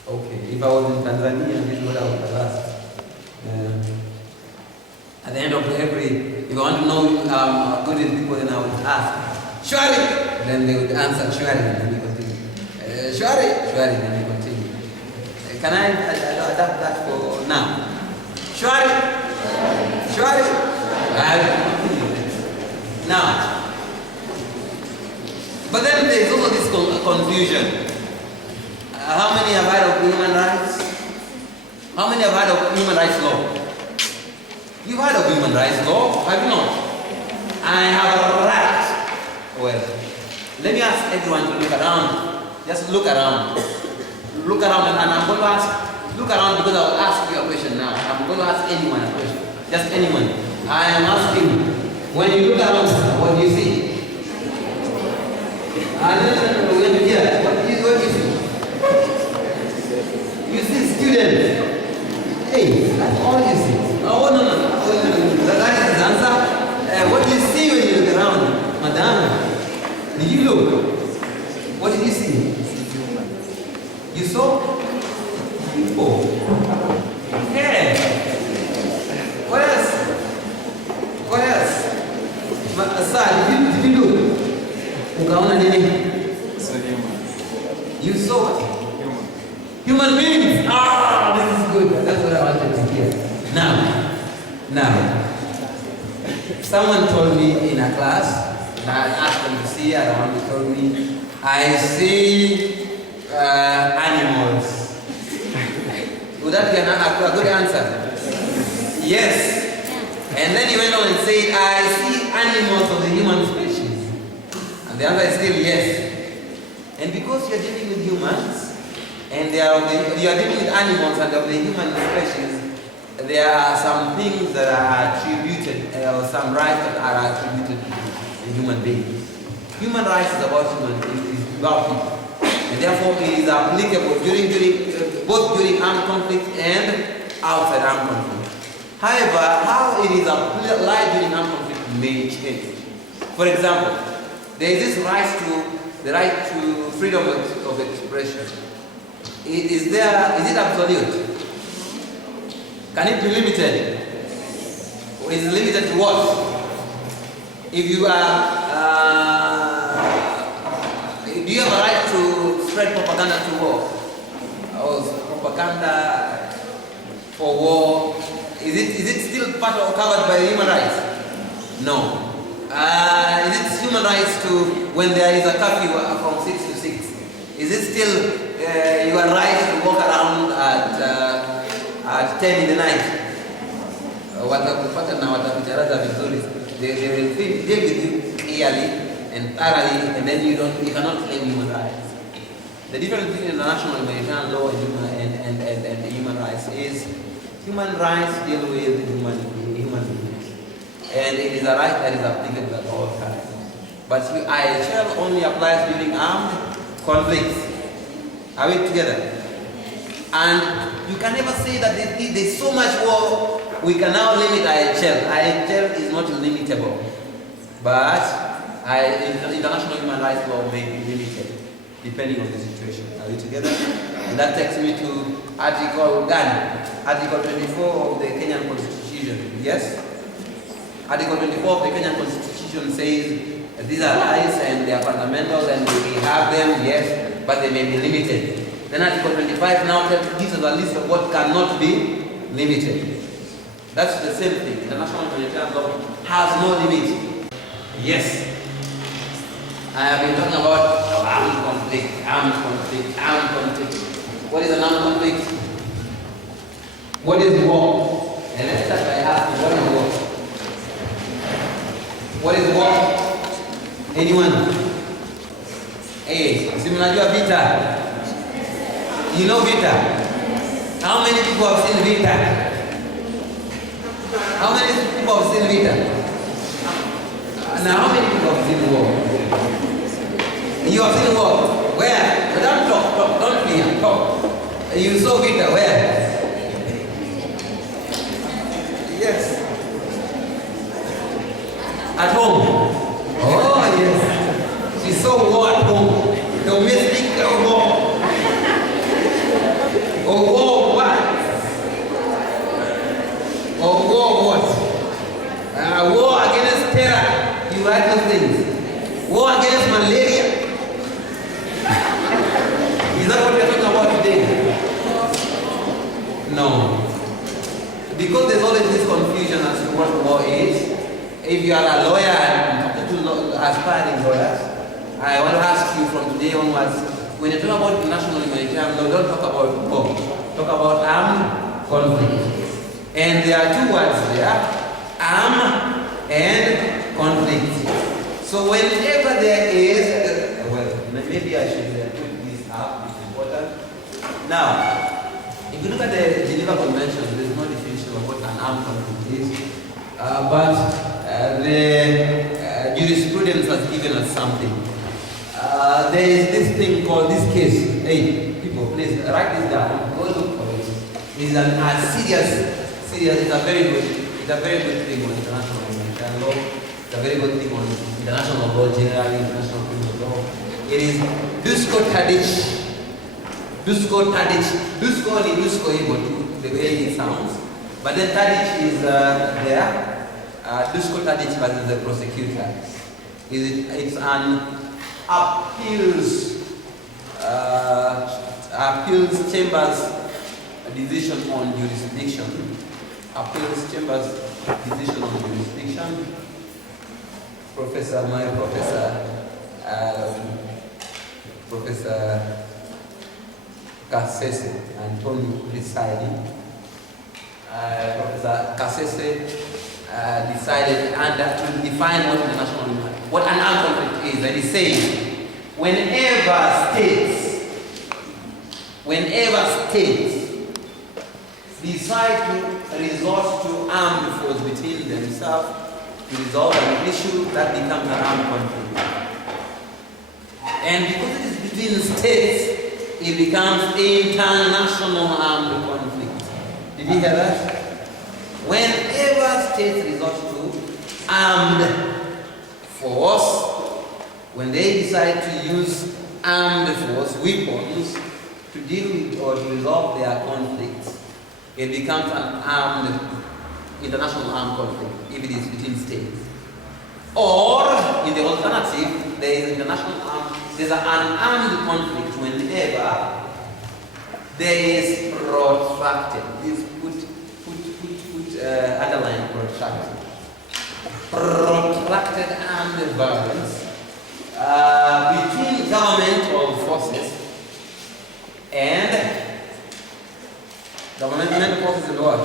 Okay, if I was in Tanzania, this is what I would have asked. At the end of if I want to know how good is people, then I would ask, Shwari! Then they would answer, Shwari, and then we continue. Shwari! Shwari, then we continue. Can I adapt that for now? Shwari! Shwari! Now, but then there is also this confusion. How many have heard of human rights? How many have heard of human rights law? You've heard of human rights law, have you not? I have a right. Well, let me ask everyone to look around. Just look around. Look around, and I'm going to ask, look around because I will ask you a question now. I'm going to ask anyone a question. Just anyone. I am asking, when you look around, what do you see? When you hear, what do you see? You see students. Hey, that's all you see. Oh, no. That is the answer. What do you see when you look around? Madam, did you look? What did you see? You saw people. Yeah. What else? What else? Did you look? Ukaona nini? You saw what? Human beings. Ah, this is good. That's what I wanted to hear. Now, someone told me in a class, and I asked them to see, and one told me, I see animals. Would that be a good answer? Yes. And then he went on and said, I see animals of the human species. And the answer is still yes. And because you're dealing with humans, and you are dealing with animals and of the human species, there are some things that are attributed, or some rights that are attributed to the human beings. Human rights is about people. And therefore it is applicable both during armed conflict and outside armed conflict. However, how it is applied during armed conflict may change. For example, there is this the right to freedom of expression. Is it absolute? Can it be limited? Or is it limited to what? If you do you have a right to spread propaganda to war? Or propaganda for war? Is it still part of covered by human rights? No. Is it human rights to, when there is a curfew from 6 to 6? Is it still your right to walk around at 10 in the night? They will deal with you clearly and thoroughly, and then you cannot claim human rights. The difference between international humanitarian law and human rights is human rights deal with human beings, and it is a right that is applicable at all times. But IHL only applies during armed conflicts. Are we together? And you can never say that there's so much war, we can now limit IHL. IHL is not limitable. But international human rights law may be limited, depending on the situation. Are we together? And that takes me to Article 24 of the Kenyan Constitution. Yes? Article 24 of the Kenyan Constitution says these are rights and they are fundamental and we have them, yes, but they may be limited. Then Article 25 now gives us a list of what cannot be limited. That's the same thing. International humanitarian law has no limit. Yes. I have been talking about armed conflict. What is an armed conflict? What is war? And let's start by asking, what is war? What is war? Anyone? Hey, si mnajua vita? You know vita? How many people have seen vita? How many people have seen vita? Now, how many people have seen war? You have seen war? Where? Don't talk, don't fear, talk. You saw vita, where? Yes. At home. Oh, yes. She saw war at home. Domestic war. Or war what? Or war what? War against terror. You write those things. War against malaria. Is that what we're talking about today? No. Because there's always this confusion as to what war is. If you are a lawyer and talking to aspiring lawyers, I want to ask you from today onwards, when you talk about international humanitarian law, don't talk about war. Talk about armed conflict. And there are two words there, armed and conflict. So whenever there is, well, maybe I should put this up, it's important. Now, if you look at the Geneva Convention, there's no definition of what an armed conflict is, but the jurisprudence has given us something. There is this thing called this case. Hey, people, please write this down. Go look for it. It's serious. It's a very good thing on international humanitarian law. It's a very good thing on international law generally, international criminal law. It is Dusko Tadic. Dusko able the way it sounds. But then Tadic is there. Dusko Tadic is the prosecutor. It's an appeals chambers decision on jurisdiction. Appeals chambers decision on jurisdiction. Professor Kasese Antonio presiding. Professor Kasese decided to define what an armed conflict is, and he says, whenever states decide to resort to armed force between themselves to resolve an issue, that becomes an armed conflict. And because it is between states, it becomes international armed conflict. Did you hear that? Whenever states resort to armed force, when they decide to use armed force, weapons, to deal with or to resolve their conflicts, it becomes an international armed conflict, if it is between states. Or, in the alternative, there's an armed conflict whenever there is protracted. Please put underline protracted. Protracted armed violence between governmental forces and governmental forces in what?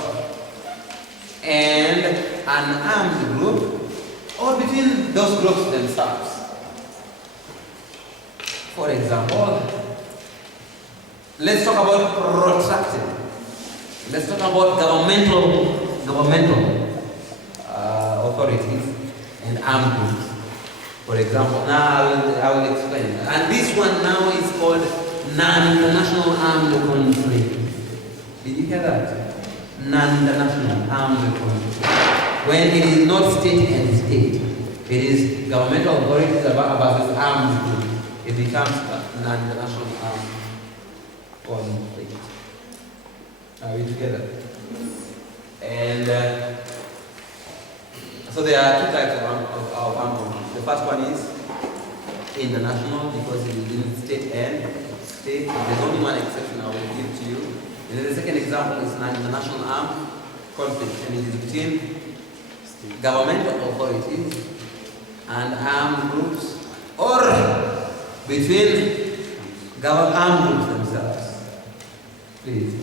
And an armed group, or between those groups themselves. For example, let's talk about protracted. Let's talk about governmental authorities and armed groups. For example, now I will explain. And this one now is called non-international armed conflict. Did you hear that? Non-international armed conflict. When it is not state and state, it is governmental authorities versus armed groups. It becomes a non-international armed conflict. Are we together? And so there are two types of armed conflict. The first one is international, because it is in state and state. There's only one exception I will give to you. And then the second example is non-international armed conflict, and it is between governmental authorities and armed groups, or between armed groups themselves. Please.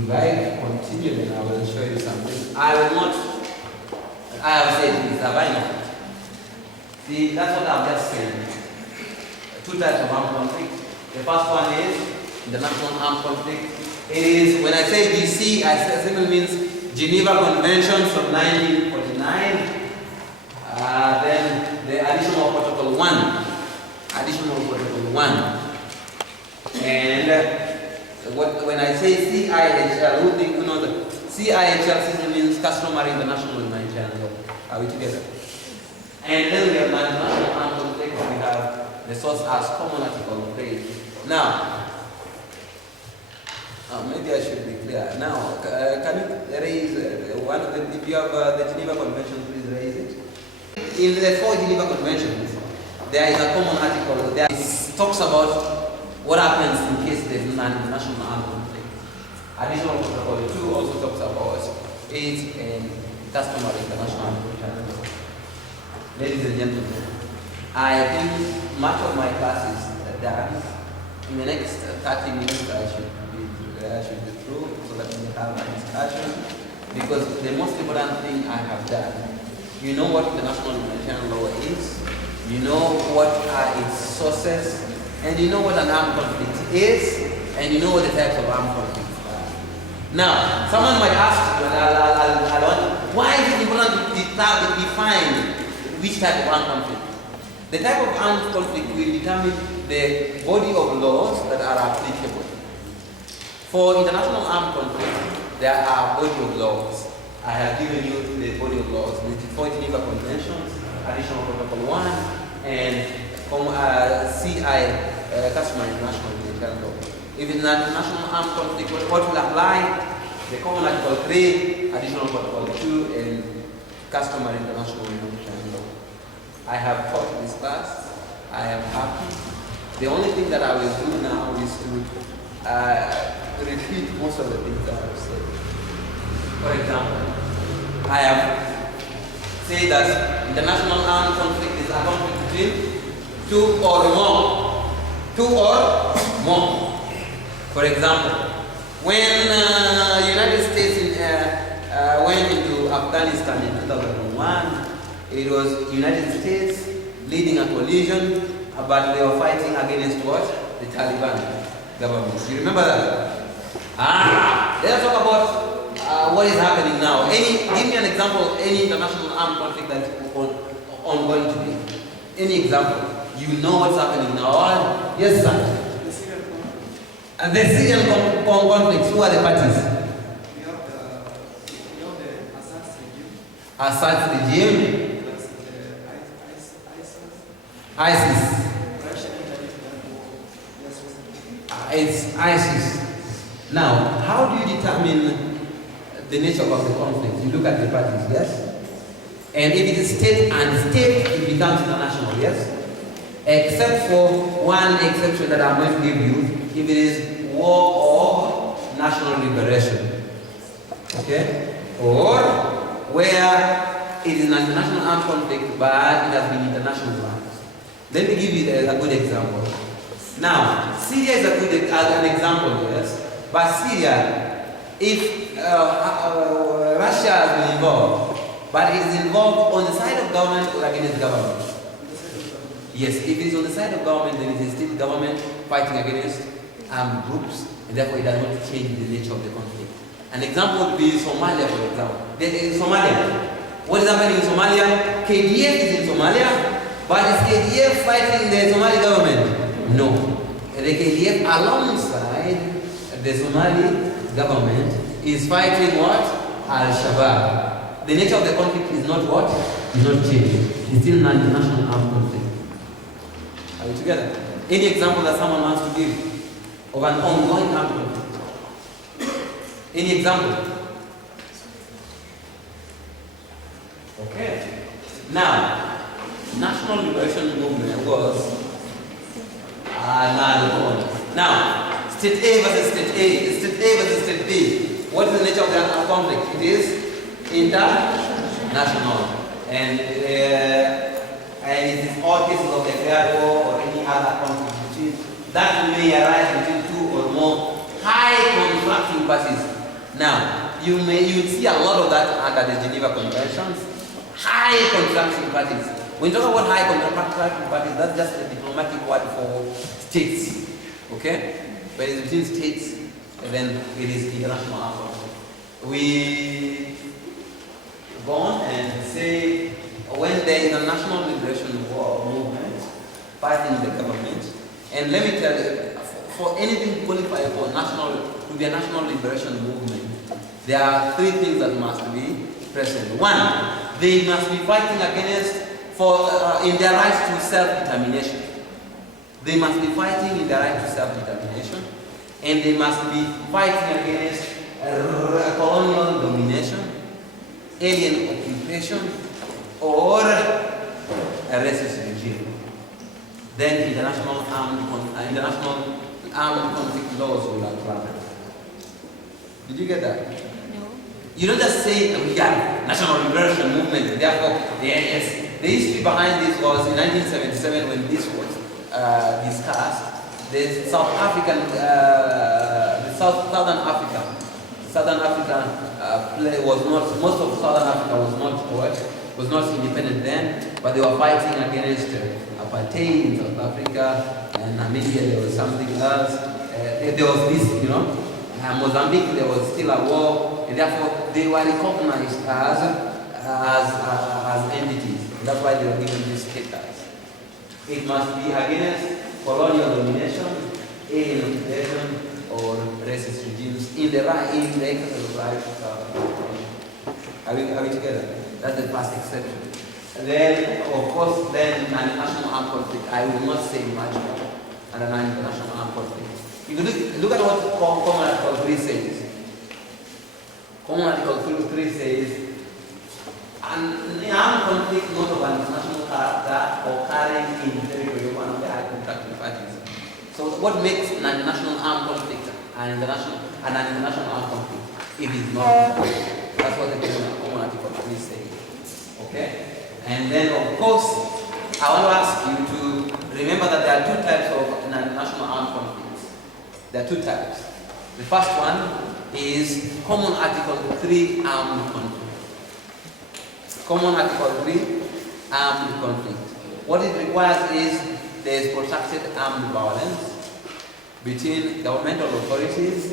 If I continue, then I will show you something. I will not, I have said this, have I not? See, that's what I've just said. Two types of armed conflict. The first one is international armed conflict. It is, when I say GC, I simply means Geneva Convention from 1949. Then the additional Protocol 1. Additional Protocol 1. And when I say CIHL, who think you know the CIHL simply means customary international humanitarian law. Are we together? And then we have international armed conflict. We have the source as common article 3. Now, maybe I should be clear. Now, can you raise one of the, if you have the Geneva Convention, please raise it. In the 4 Geneva Conventions, there is a common article that talks about what happens in case there is an international armed conflict. Additional Protocol 2 also talks about aid and customary international humanitarian law. Ladies and gentlemen, I think much of my classes are done. In the next 30 minutes, I should be through so that we have a discussion. Because the most important thing I have done, you know what international humanitarian law is, you know what are its sources, and you know what an armed conflict is, and you know what the types of armed conflicts are. Now, someone might ask, why is it important to define which type of armed conflict? The type of armed conflict will determine the body of laws that are applicable. For international armed conflict, there are body of laws. I have given you the body of laws, the 4 Geneva Conventions, Additional Protocol 1, and customary international humanitarian law. If it's an international armed conflict, what will apply? The Common Article 3, Additional Protocol 2, and customary international humanitarian law. I have taught this class. I am happy. The only thing that I will do now is to repeat most of the things that I have said. For example, I have said that international armed conflict is a conflict between 2 or more. 2 or more. For example, when the United States went into Afghanistan in 2001, it was United States leading a coalition, but they were fighting against what? The Taliban government. You remember that? Let's talk about what is happening now. Give me an example of any international armed conflict that is ongoing today. Any example. You know what's happening now. Yes, sir. The Syrian conflicts, who are the parties? We have the Assad's regime. Plus ISIS. Russia entered that war. Yes, It's ISIS. Now, how do you determine the nature of the conflict? You look at the parties, yes? And if it is state and state, it becomes international, yes? Except for one exception that I'm going to give you, if it is war or national liberation. Okay? Or where it is an international armed conflict, but it has been internationalized. Let me give you a good example. Now, Syria is an example, yes? But Syria, if Russia has been involved, but it is involved on the side of government or against government? Yes, if it is on the side of government, then it is still government fighting against armed groups, and therefore it does not change the nature of the conflict. An example would be Somalia, for example. Somalia. What is happening in Somalia? KDF is in Somalia, but is KDF fighting the Somali government? No. The KDF alongside the Somali government is fighting what? Al-Shabaab. The nature of the conflict is not what? Is not changing. It's still an international armed conflict. Are we together? Any example that someone wants to give of an ongoing armed conflict? Any example? Okay. Now, national liberation movement was now, state A versus state A, state A versus state B. What is the nature of the conflict? It is international. And it is all cases of declared war or any other conflict that may arise between 2 or more high contracting parties. Now, you will see a lot of that under the Geneva Conventions. High contracting parties. When you talk about high contracting parties, that's just a diplomatic word for states. Okay? But it's between states, and then it is international accord. We go on and say when there is a national liberation war movement fighting the government, and let me tell you, for anything to qualify for to be a national liberation movement, there are three things that must be present. One, they must be fighting against in their right to self-determination. They must be fighting in their right to self-determination, and they must be fighting against colonial domination, alien occupation, or a racist regime. Then international armed conflict laws will apply. Did you get that? No. You don't just say we are national liberation movement, therefore the NS. The history behind this was in 1977 when this was discussed. The Southern Africa was not, most of Southern Africa was not independent then, but they were fighting against apartheid in South Africa, and Namibia there was something else. There was this, Mozambique there was still a war, and therefore they were recognized as entities. That's why they were given these status. It must be against colonial domination, alien occupation, or racist regimes in the exercise of right to self-determination. Are we together? That's the first exception. Then, of course, then an international armed conflict. I will not say much more on an international armed conflict. You look at what Common Article 3 says. Common Article 3 says, an armed conflict not of an international character occurring in the territory of one of the high contracting parties. So what makes an international armed conflict an international armed conflict? It is not. That's what the Common Article 3 says. Okay? And then, of course, I want to ask you to remember that there are two types of international armed conflicts. There are two types. The first one is Common Article 3 armed conflict. Common Article 3 armed conflict. What it requires is there is protracted armed violence between governmental authorities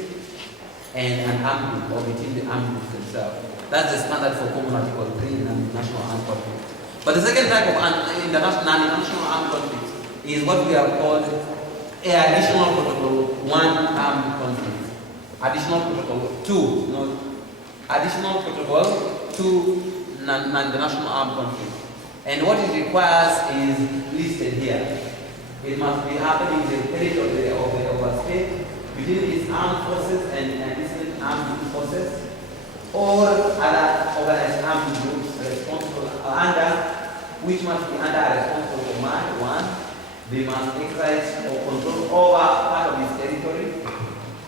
and an armed group, or between the armed groups themselves. That's the standard for Common Article 3 in an international armed conflict. But the second type of international armed conflict is what we have called additional protocol 1 armed conflict. Additional protocol 2, additional protocol 2 international armed conflict. And what it requires is listed here. It must be happening in the territory of a state between its armed forces and distant armed forces, or other organized armed groups responsible which must be under a responsible command. 1, they must exercise or control over part of its territory,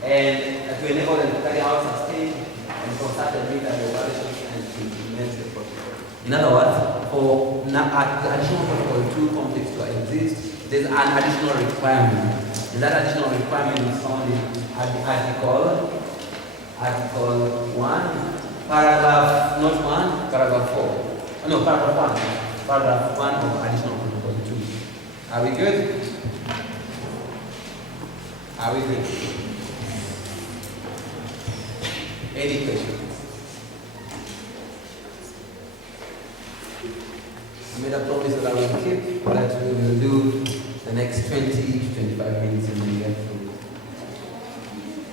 and to enable them to carry out sustained and concerted military operations and to implement the protocol. In other words, for additional protocol 2 conflicts to exist, there's an additional requirement. And that additional requirement is found in Article 1, paragraph, not 1, paragraph 4. No, paragraph 1. Paragraph 1 of additional protocol 2. Are we good? Are we good? Any questions? I made a promise that I will keep, that we will do the next 20 to 25 minutes and then get through.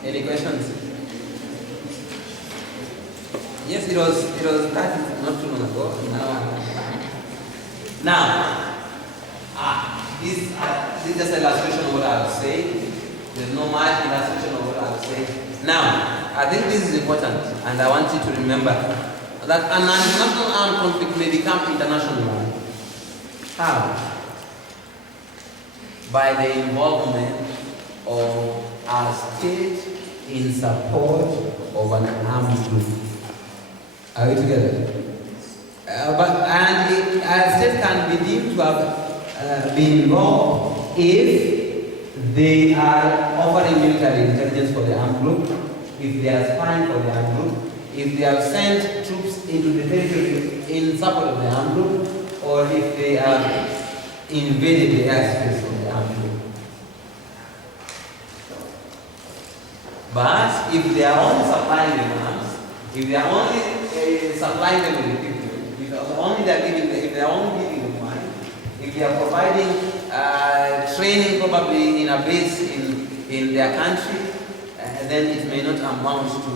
Any questions? Yes, it was that not too long ago. Now, this is just an illustration of what I would say. There's no much illustration of what I would say. Now, I think this is important, and I want you to remember that an international armed conflict may become international. How? By the involvement of a state in support of an armed group. Are we together? A state can be deemed to have been involved if they are offering military intelligence for the armed group, if if they are spying for the armed group, if they have sent troops into the territory in support of the armed group, or if they have invaded the airspace of the armed group. But if they are only supplying them arms, if they are only supplying them with equipment, if they are only giving them money, if they are providing training probably in a base in their country, then it may not amount to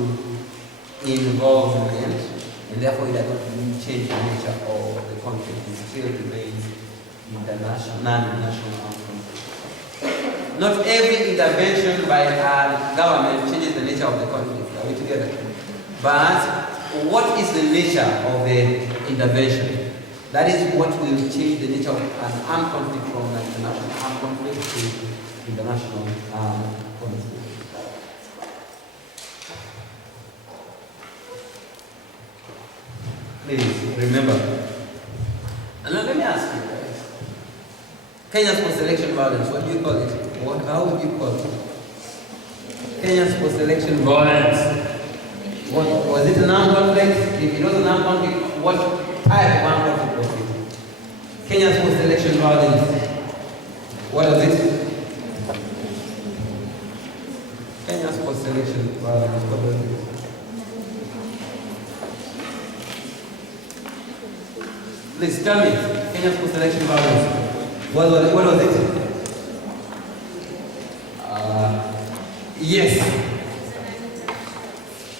involvement, and therefore it does not really change the nature of the conflict. It still remains international, non-national armed conflict. Not every intervention by a government changes the nature of the conflict. Are we together? But what is the nature of the intervention? That is what will change the nature of an armed conflict from an international armed conflict to international armed conflict. Please remember. And now let me ask you guys. Kenya's post-election violence, what do you call it? How would you call it? Kenya's post-election violence. What, was it an armed conflict? If it was an armed conflict, what type of armed conflict was it? Kenya's post-election violence. What was it? Kenya's post-election violence. What was it? Please tell me, Kenya's post-election violence. What was it? Yes.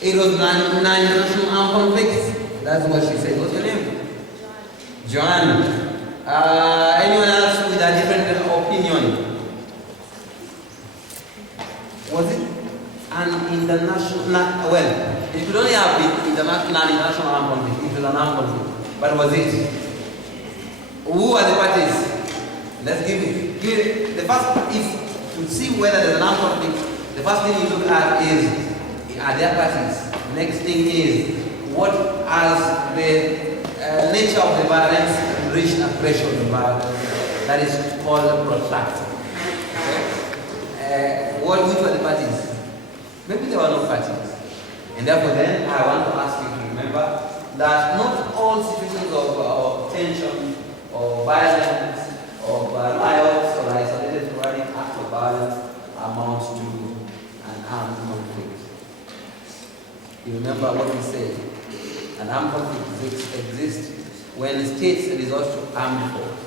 It was non-national armed conflicts. That's what she said. What's your name? Joanne. Anyone else with a different opinion? Was it an international, well, it could only have been international armed conflict. It was an armed conflict. But was it? Who are the parties? Let's give it. The first is to see whether there's an armed conflict. The first thing you look at is, are there parties? Next thing is, what has the nature of the violence reached a threshold that is called protracted? Okay? Which were the parties? Maybe there were no parties. And therefore then, I want to ask you to remember that not all situations of tension or violence or riots or isolated sporadic acts of violence amount to an armed conflict. You remember what we said? An armed conflict exists when states resort to armed force,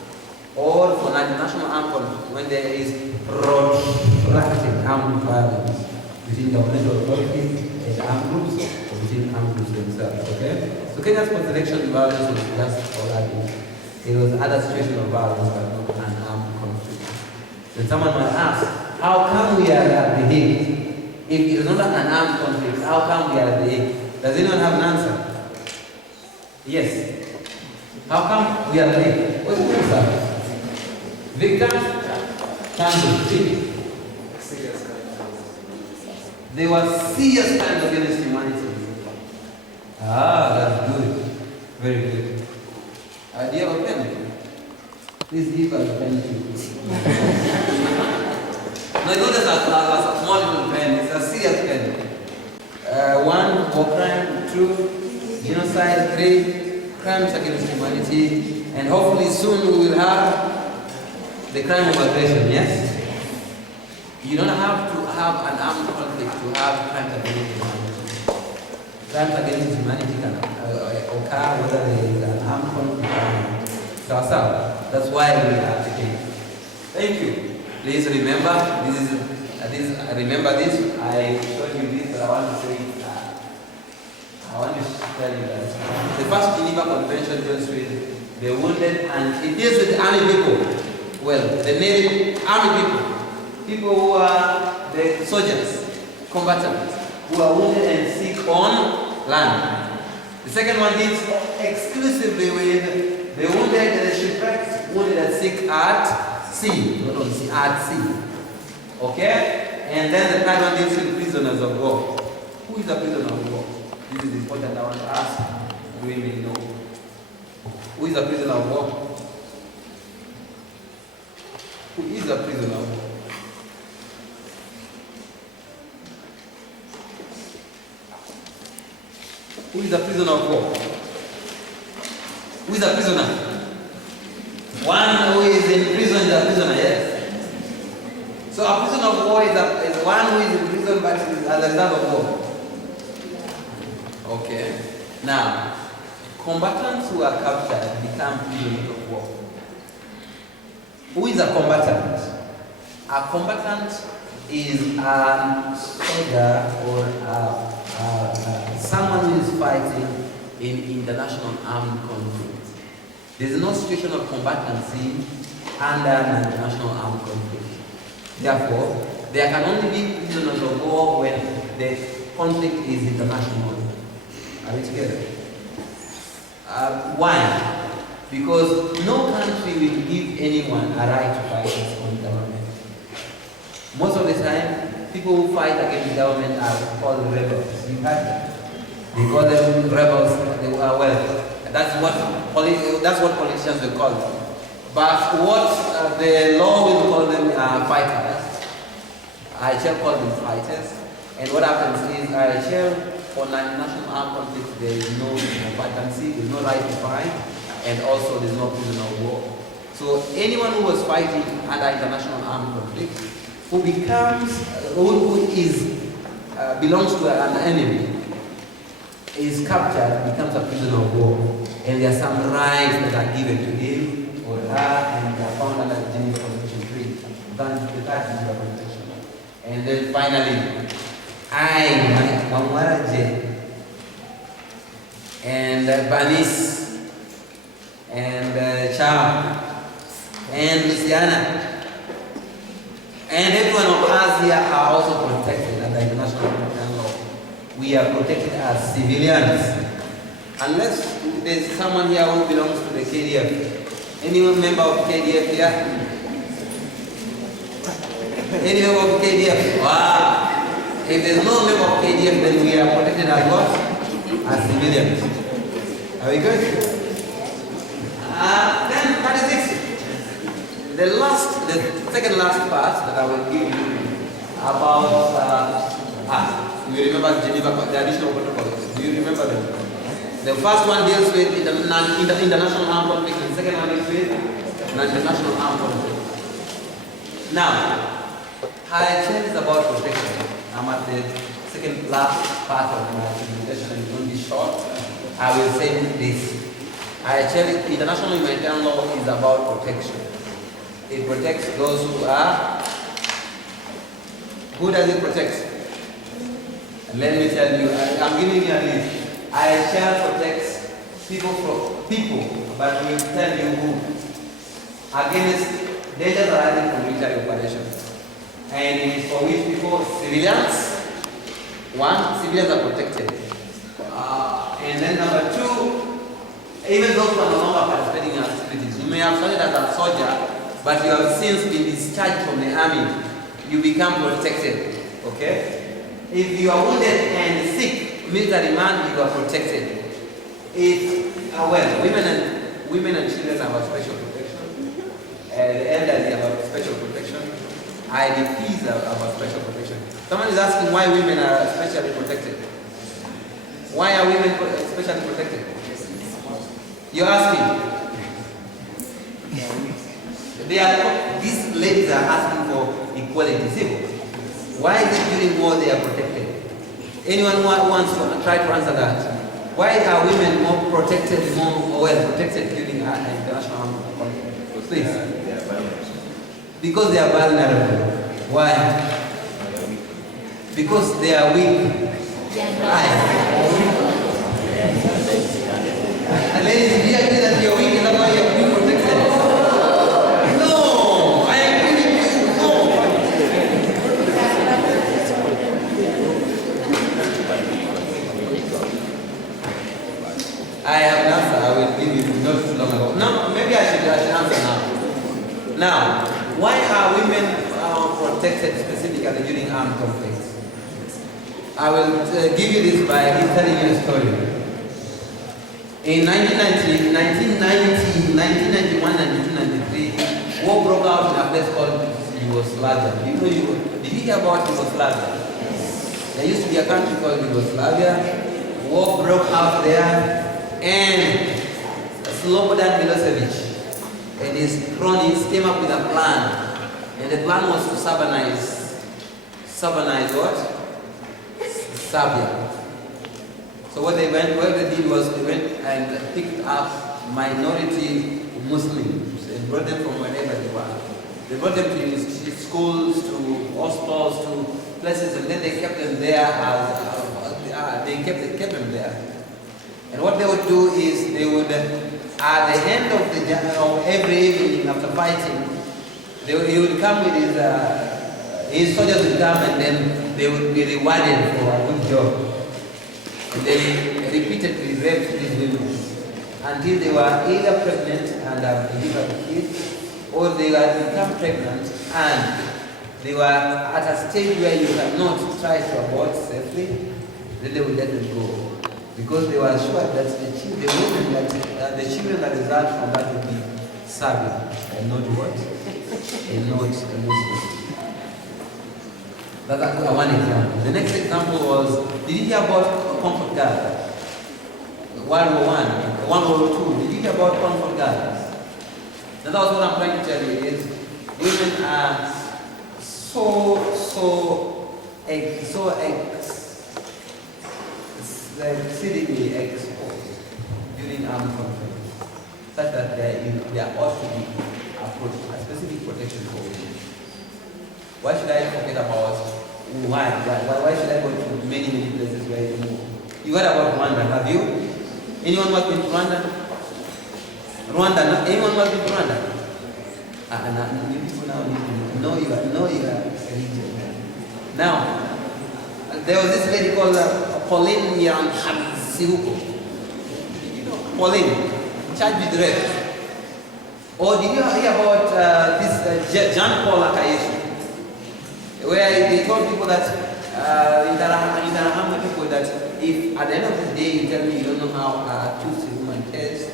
or for national armed conflict when there is protracted armed violence between governmental authorities and armed groups, or between armed groups themselves. Okay? So Kenya's post-election violence was just sporadic. It was other situations of violence, but not an armed conflict. Then someone might ask, how come we are at the Hague? If it is not an armed conflict, how come we are at the Hague? Does anyone have an answer? Yes. How come we are at the Hague? What's the answer? Victims? Candles. Serious kind of. They were serious crimes against humanity. Ah, that's good. Very good. Do you have a pen? Please give us a pen too. No, it's not just a small little pen, it's a serious pen. 1, war crime, 2, genocide, 3, crimes against humanity, and hopefully soon we will have the crime of aggression, yes? You don't have to have an armed conflict to have crimes against humanity. Crimes against humanity can occur whether there is an armed conflict. So that's why we are taking. Thank you. Please remember, remember this. I showed you this, but I want to say I want to tell you that the first Geneva Convention deals with the wounded, and it deals with the army people. Well, the Navy army people who are the soldiers, combatants, who are wounded and sick on land. The second one deals exclusively with the wounded and the shipwrecked, wounded and sick at sea, not on sea, at sea. Okay? And then the third one deals with prisoners of war. Who is a prisoner of war? This is important, I want to ask. Do we may know? Who is a prisoner of war? Who is a prisoner of war? Who is a prisoner of war? Who is a prisoner? One who is in prison is a prisoner, yes. So a prisoner of war is one who is in prison but is as a result of war. Okay. Now, combatants who are captured become prisoners of war. Who is a combatant? A combatant is a soldier or someone who is fighting in international armed conflict. There is no situation of combatancy under an international armed conflict. Therefore, there can only be prisoners of war when the conflict is international. Are we together? Why? Because no country will give anyone a right to fight its own government. Most of the time, people who fight against the government are called rebels. You heard that? They call them rebels. They are well. That's what politicians will call them. But what the law will call them are fighters. I shall call them fighters. And what happens is I shall, for national armed conflict, there is no combatancy, there is no right to fight, and also there is no prisoner of war. So anyone who was fighting under international armed conflict, who belongs to an enemy, is captured, becomes a prisoner of war. And there are some rights that are given to him or her, and they are found under the Geneva Convention 3, the third Geneva Convention. And then finally, Wamwara and Banis and Cham and Luciana and everyone of us here are also protected under international law. We are protected as civilians. Unless there's someone here who belongs to the KDF. Any member of KDF here? Any member of KDF? Wow! If there's no member of KDF, then we are protected as what? As civilians. Are we good? Then 36. The second last part that I will give you about you remember Geneva, the additional protocols. Do you remember them? The first one deals with international armed conflict, and the second one deals with international armed conflict. Now, IHL is about protection. I'm at the second last part of my presentation, and it will be short. I will say this. IHL, international humanitarian law, is about protection. It protects those who are. Who does it protect? Let me tell you, I'm giving you a list. IHL protects people, but we will tell you who. Against dangers arising from military operations. And it is for which people? Civilians. One, civilians are protected. And then number two, even those who are no longer participating in activities. You may have started as a soldier, but you have since been discharged from the army. You become protected. Okay? If you are wounded and sick, military man, you are protected. If women and children have a special protection. The elderly have a special protection. IDPs have a special protection. Someone is asking why women are specially protected. Why are women specially protected? You're asking. These ladies are asking for equality. See? Why is it during war they are protected? Anyone who wants to try to answer that? Why are women more protected, more well protected during international conflict? Please. Because they are vulnerable. Why? Because they are weak. Ladies, do you agree that you're weak? Is that why you're being protected? No! I agree with you. No! I have an answer. I will give you not too long ago. No, maybe I should answer now. Now, why are women protected specifically during armed conflicts? I will give you this by telling you a story. In 1991, 1993, war broke out in a place called Yugoslavia. Did you hear about Yugoslavia? There used to be a country called Yugoslavia. war broke out there, and Slobodan Milosevic and his cronies came up with a plan, and the plan was to Surbanize what? Serbia. So what they did was they went and picked up minority Muslims and brought them from wherever they were. They brought them to schools, to hospitals, to places, and then they kept them there they kept them there. And what they would do is they would, at the end of every evening after fighting, he would come with his soldiers would come, and then they would be rewarded for a good job. And they repeatedly raped these women until they were either pregnant and delivered kids, or they had become pregnant and they were at a stage where you cannot try to abort safely. Then they would let them go, because they were sure that the children that result from that would be Serbian and not what? And not a Muslim. That's one example. The next example was, did you hear about comfort gardens? World War I, World War II. Did you hear about comfort gardens? Now that was what I'm trying to tell you is, women are exceedingly exposed during armed conflict, such that there ought to be a specific protection for women. Why should I forget about why should I go to many places where you move? You heard about Rwanda, have you? Anyone who has been to Rwanda? Anyone who has been to Rwanda? You people now need to know your region. Now, there was this lady called Pauline Sihuko. Pauline, charged with rape. Or did you hear about this Jean Paul Akayesu? Where they told people that, Interahamwe people, that if at the end of the day you tell me you don't know how a Tutsi woman tastes,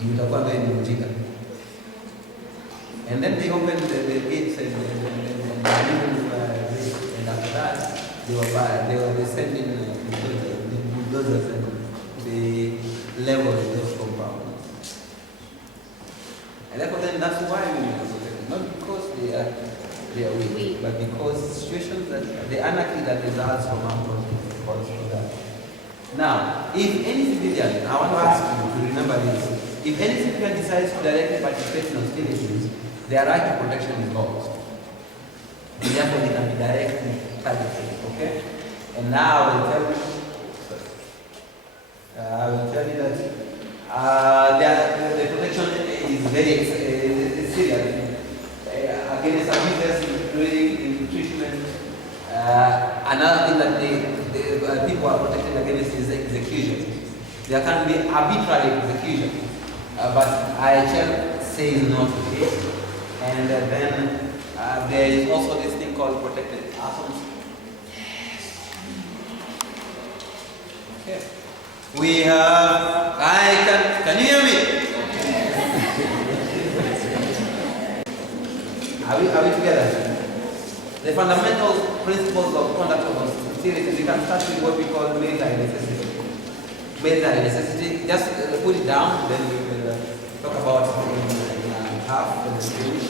you would have gone there in Mujika. And then they opened the gates and after that, they were sending the bulldozers and the level of those compounds. And therefore then that's why we need to protect them. Not because they are weak, but because situations that the anarchy that results from armed conflict calls for that. Now, if any civilian, I want to ask you to remember this, if any civilian decides to directly participate in hostilities, their right to protection is lost. And therefore they can be directly targeted, okay? And now I will tell you that the protection is very serious. Against abusers, including treatment. Another thing that people are protected against is execution. There can be arbitrary execution, but IHL says not to be. And then there is also this thing called protected persons. Okay. We have, can you hear me? Are we together? The fundamental principles of conduct of hostilities, we can start with what we call military necessity. Military necessity, just put it down, then we will talk about it in half and finish.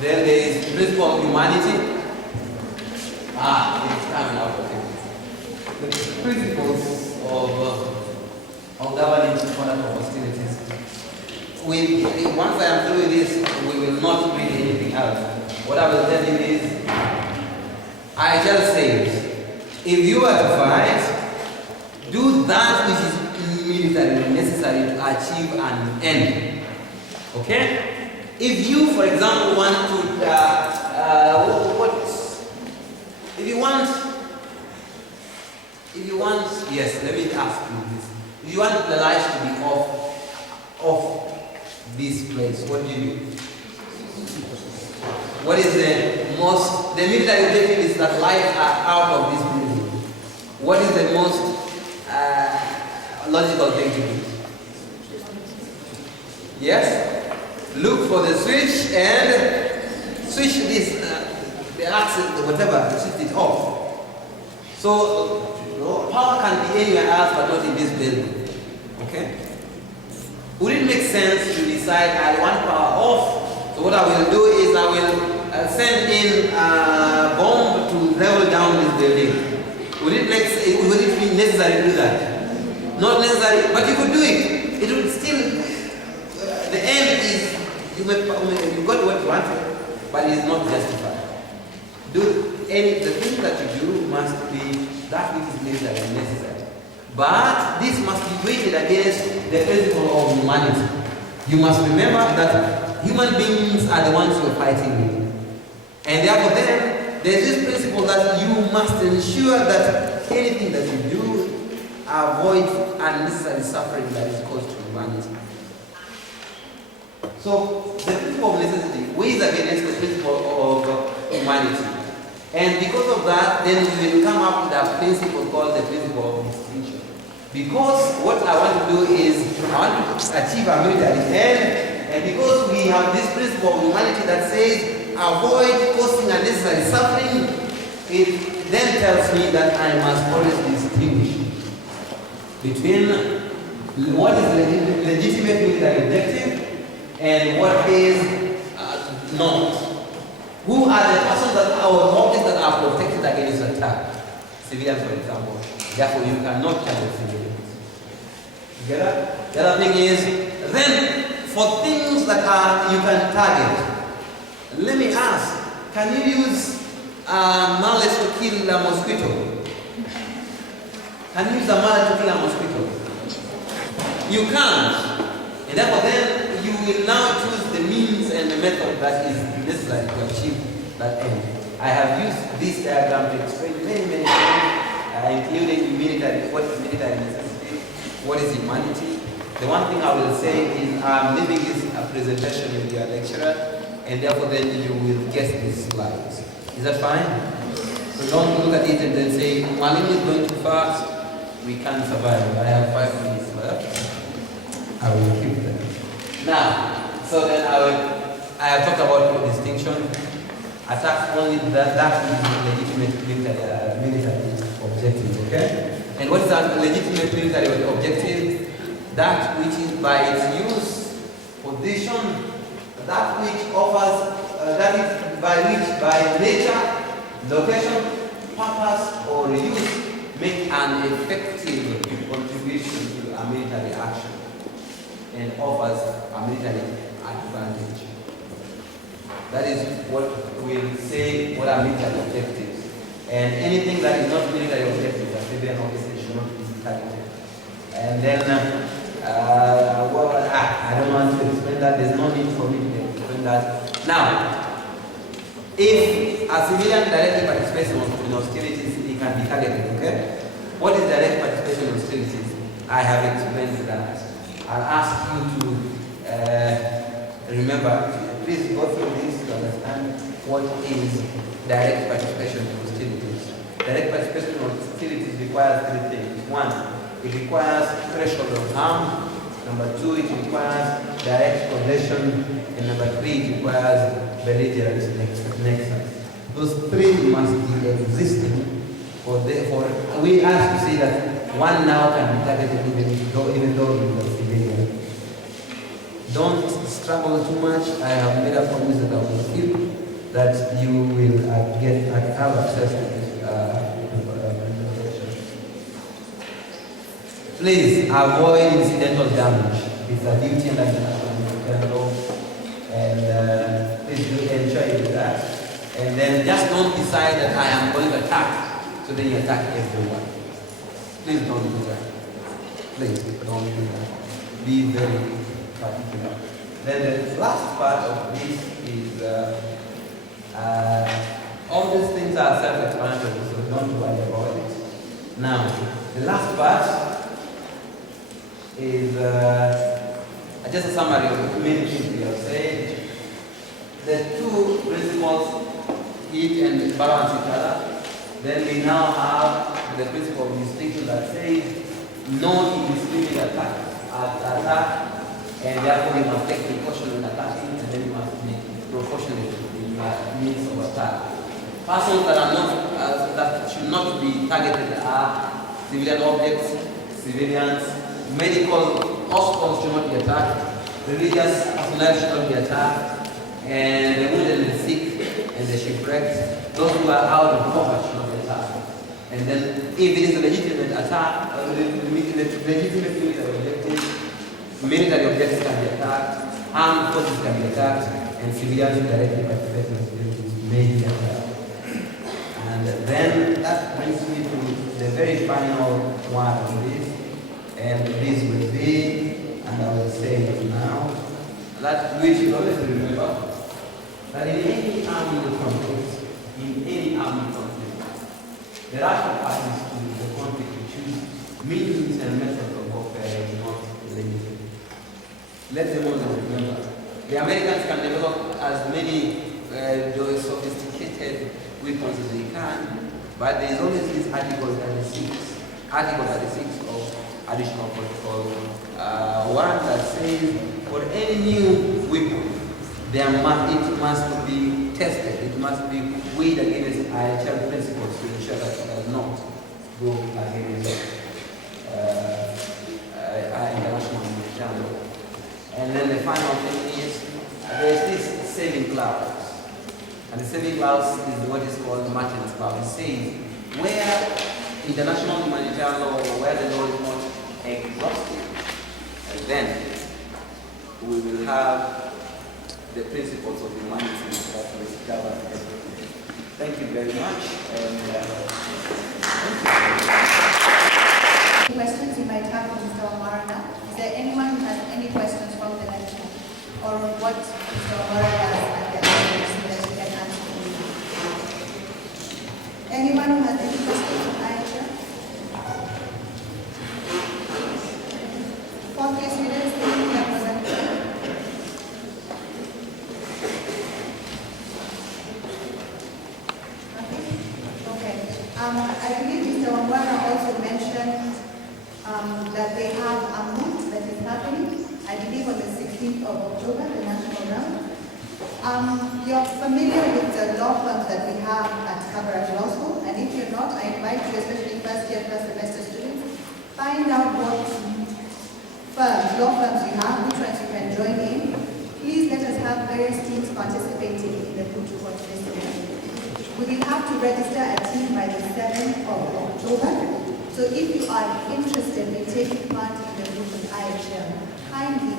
Then there is the principle of humanity. It's coming out of it. The principles of governing conduct of hostilities. Once I am through with this, we will not read anything else. What I will tell you is, I just says, if you are to fight, do that which is militarily necessary to achieve an end. Okay? If you, for example, want to, yes, let me ask you this. If you want the lights to be off this place, what do you do? What is the military objective is that lights are out of this building. What is the most logical thing to do? Yes? Look for the switch and switch this, the access, whatever, switch it off. So, Power can be anywhere else but not in this building. Okay? Would it make sense to decide I want power off? So what I will do is I will send in a bomb to level down this building. Would it be necessary to do that? Not necessary, but you could do it. It would still, the end is, you got what you wanted, but it is not justified. The thing that you do must be that which is necessary. But this must be weighted against the principle of humanity. You must remember that human beings are the ones you are fighting with. And therefore then, there's this principle that you must ensure that anything that you do avoids unnecessary suffering that is caused to humanity. So, the principle of necessity weighs against the principle of humanity. And because of that, then we will come up with a principle called the principle of distinction. Because what I want to do is, I want to achieve a military end, and because we have this principle of humanity that says, avoid causing unnecessary suffering, it then tells me that I must always distinguish between what is legitimate military objective and what is not. Who are the persons that are objects that are protected against attack? Civilians, for example. Therefore, you cannot target civilians. You get that? The other thing is, then, for things that you can target, let me ask, can you use mallet to kill a mosquito? Can you use a mallet to kill a mosquito? You can't. And therefore, then, you will now choose the means and the method that is necessary to achieve that end. I have used this diagram to explain many things, including military, what is military necessity, what is humanity. The one thing I will say is I'm leaving this a presentation with your lecturer, and therefore then you will get these slides. Is that fine? So don't look at it and then say, Malim is going too fast, we can't survive. I have 5 minutes left. I will keep them. Now, so then I have talked about distinction. Attack only that is legitimate military objective, okay? And what is that legitimate military objective? That which is by its use, position, that which offers, that is by which by nature, location, purpose, or use make an effective contribution to a military action and offers a military advantage. That is what we'll say what are military objectives. And anything that is not military objectives, a civilian officer should not be targeted. And then, I don't want to explain that. There's no need for me to explain that. Now, if a civilian directly participates in hostilities, he can be targeted, okay? What is direct participation in hostilities? I have explained that. I'll ask you to remember, please go through this to understand what is direct participation in hostilities. Direct participation in hostilities requires 3 things. 1, it requires threshold of harm. Number 2, it requires direct causation. And number 3, it requires belligerent nexus. Those 3 must be existing we have to say that one now can be targeted even though it was civilian. Don't struggle too much. I have made a promise that I will keep, that you will have access to this information. Please avoid incidental damage. It's a duty under international law, and please do enjoy with that. And then just don't decide that I am going to attack, so then you attack everyone. Please don't do that. Please don't do that. Be very particular. Then the last part of this is all these things are self-explanatory, so don't worry about it. Now, the last part is just a summary of the main things we have said. The 2 principles eat and balance each other. Then we now have the principle of distinction that says no indiscriminate attack, and therefore you must take precaution when attacking, and then you must be proportionate in means of attack. Persons that are not that should not be targeted are civilian objects, civilians, medical hospitals should not be attacked, religious personnel should not be attacked, and the wounded and the sick and the shipwrecked, those who are out of combat should not be attacked. And then if it is a legitimate attack, military objectives can be attacked, armed forces can be attacked, and civilians who directly participate in activities may be attacked. And then that brings me to the very final one of this, and this will be, and I will say it now, that we should always remember that in any armed conflict, the rational parties to the conflict to choose means and methods of warfare is not limited. Let them also remember. The Americans can develop as many those sophisticated weapons as they can, but there is always this Article 36 of Additional Protocol 1 that says for any new weapon, it must be tested, it must be weighed against IHL principles to ensure that it does not go against international humanitarian law. And then the final thing is, there is this saving clause. And the saving clause is what is called the Martin's clause. It says, where international humanitarian law, where the law is not exhaustive, and then we will have the principles of humanity that will cover everything. Thank you very much. And, questions you might have for Mr. Wamwara now? Is there anyone who has any questions from the lecture or what Mr. Wamwara does at the end so that you can answer them? Anyone who has any questions from Aisha? 4 case readers, please represent. I believe Mr. Wamwara also mentioned that they have a move that is happening, I believe on the 16th of October, the national round. You're familiar with the law firms that we have at Kabarak Law School, and if you're not, I invite you, especially first year, first semester students, find out what law firms you have, which ones you can join in. Please let us have various teams participating in the Food Court Festival. We will have to register a team by the 7th of October. So if you are interested in taking part in the group with IHL, kindly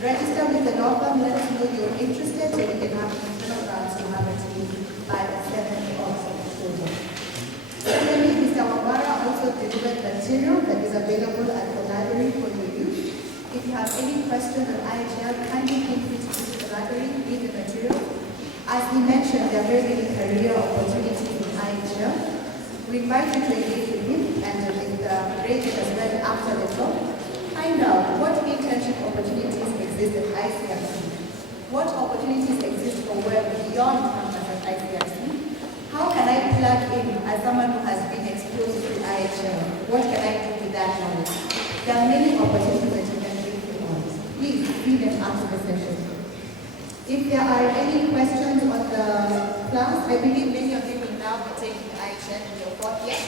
register with the law firm, let us know you're interested so we can have internal rounds to have a team by the 7th of October. Secondly, Mr. Wamwara also delivered material that is available at the library for your use. If you have any questions on IHL, kindly feel free to visit the library, read the material. As he mentioned, there are very many career opportunities in IHL. We invite you to engage with him and with Rachel as well after the talk. Find out what internship opportunities exist at ICRC. What opportunities exist for work beyond campus at ICRC? How can I plug in as someone who has been exposed to IHL? What can I do with that knowledge? There are many opportunities that you can take you on. Please read them after the session. If there are any questions on the class, I believe many of you will now be taking IHL in your 4th year.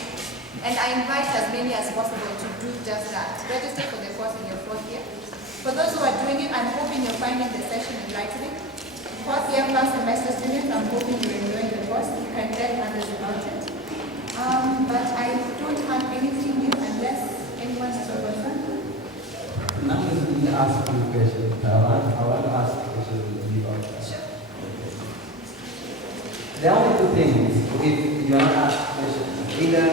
And I invite as many as possible to do just that. Register for the course in your 4th year. For those who are doing it, I'm hoping you're finding the session enlightening. 4th year first semester students, I'm hoping you're enjoying the course. You can get others about it. But I don't have anything new unless anyone has a question. Now let me ask you a question. I want to ask a question. Sure. There are only two things. If you are not asked questions, either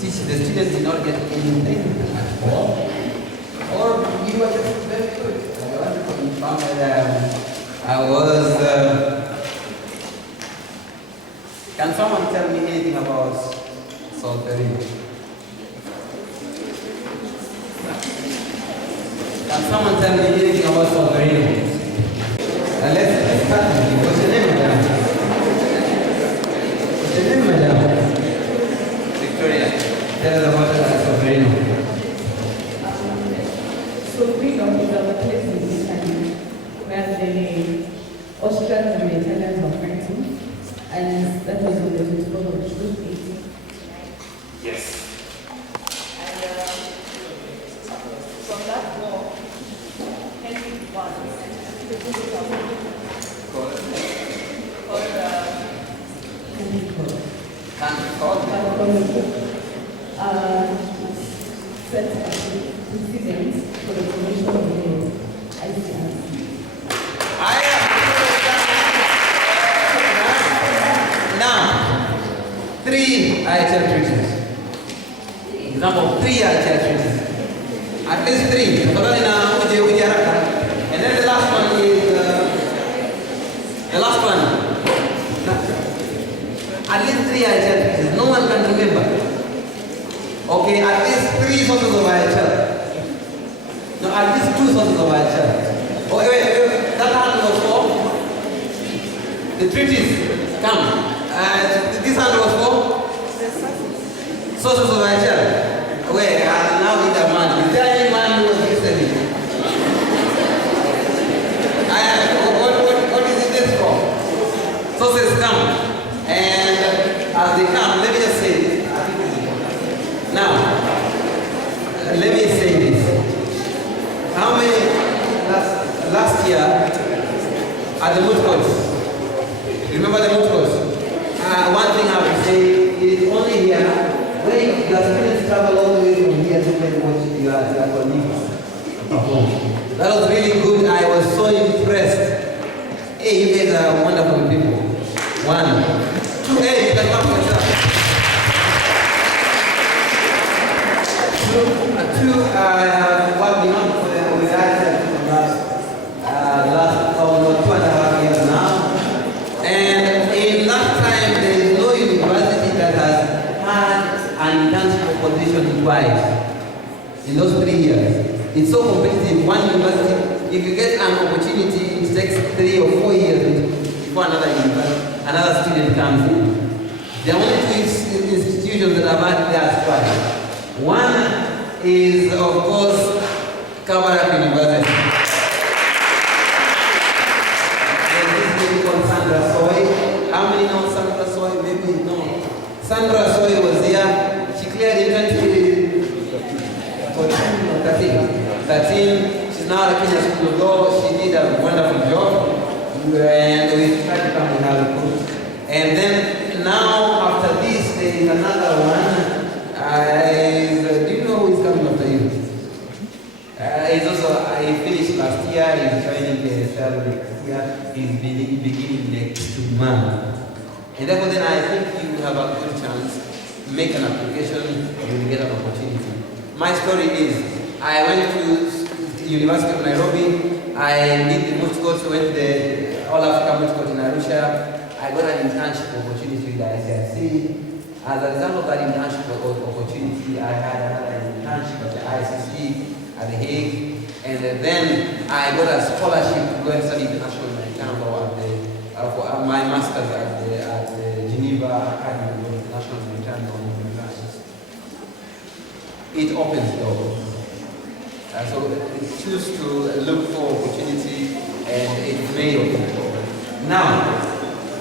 the students did not get anything at all, or you were just very good. I want to confirm that I was. Can someone tell me anything about Solferino? Can someone tell me anything about Solferino? Let's start with you. What's your name, madam? What's your name, madam? Victoria. Tell us about Solferino. Solferino is our place in Italy where the Austrians and the Italians were fighting, and that was on the 24th of June 18th. Set precedents for the promotion of the ICRC. Now, 3 IHL treaties. Example, 3 IHL treaties. At least 3. And then the last one is the last one. At least 3 IHL treaties. No one can remember. Okay, at least 3 sources of IHL. No, at least 2 sources of IHL. Oh, wait. That hand was for the treaties. Come. This hand was for sources of IHL. Wait, now need a man. Is there any man who was listening? What is this for? Sources come. And as they come, let me just say this. Now, let me say this. How many last year at the moot courts? Remember the moot courts? One thing I have to say is only here, when your students travel all the way from here to play watch your colleagues perform. That was really good. I was so impressed. Hey, you guys are wonderful people. 1. 2, hey, you can clap for yourself. 2, I have worked with IHL for the last almost 2.5 years now. And in that time, there is no university that has had an internship position twice in those 3 years. It's so competitive. One university, if you get an opportunity, it takes 3 or 4 years before another student comes in. There are only 2 institutions that have had that twice. One is, of course, Kabarak University. There's this lady called Sandra Soy. How many know Sandra Soy? Maybe no. Sandra Soy was here. She cleared in 2013. She's now at Kenya School of Law. She did a wonderful job. And we tried to come and have a course. And then now, after this, there is another one. Do you know who is coming after you? He's also, he finished last year, he's joining the third next year, he's beginning next month. And therefore then I think you have a good chance, make an application, you will get an opportunity. My story is, I went to University of Nairobi, I did the moot court, went to the All Africa moot court in Arusha, I got an internship opportunity with the ICRC. As a result of that internship opportunity, I had another internship at the ICC at The Hague, and then I got a scholarship to go and study international humanitarian law for my master's at the Geneva Academy of International Humanitarian Law and Human Rights. It opens doors. So choose to look for opportunity, and it may open doors. Now,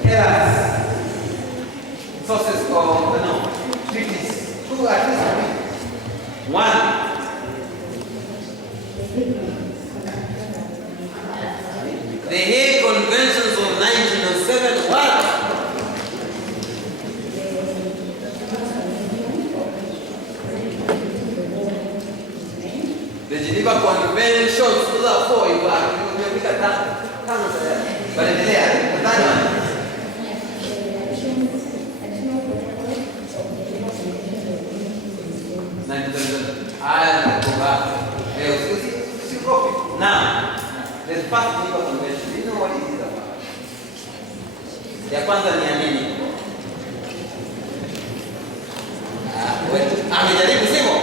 tell us. Sources of treaties. 2 at least 3. 1. The Hague Conventions of 1907. What? The Geneva Conventions. Those are 4. You pick a that. But in there, that one. Now, there's first Geneva Convention. Do you know what it is about? Ya kwanza ni ya nini? Amejaribu sivyo?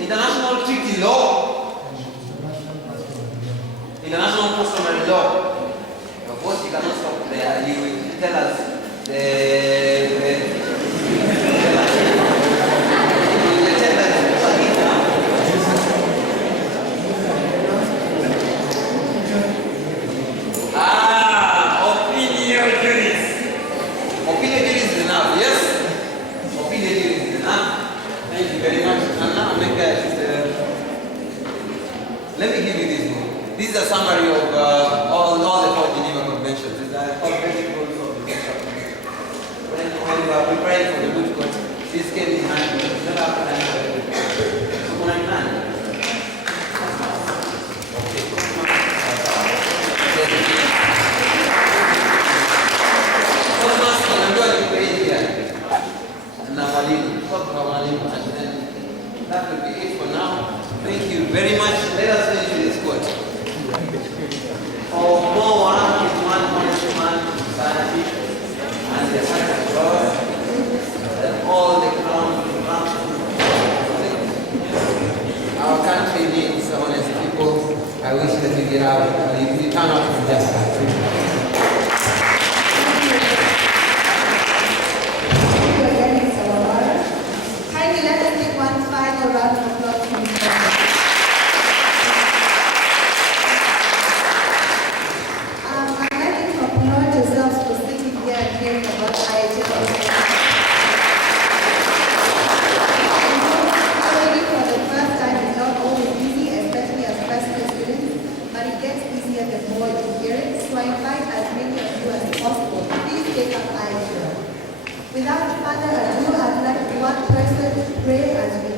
International treaty law, international customary law. Of course, you cannot stop there. You will tell us opinion juris. This came in hand. Not after that. That will be it for now. Thank you very much. Let us finish with this quote. For Wamwara is one honest man in society, and the sight of God, that all the ground belongs to. Our country needs honest people. I wish that we get out and we turn out to just country. Without further ado, I'd like one person to pray as we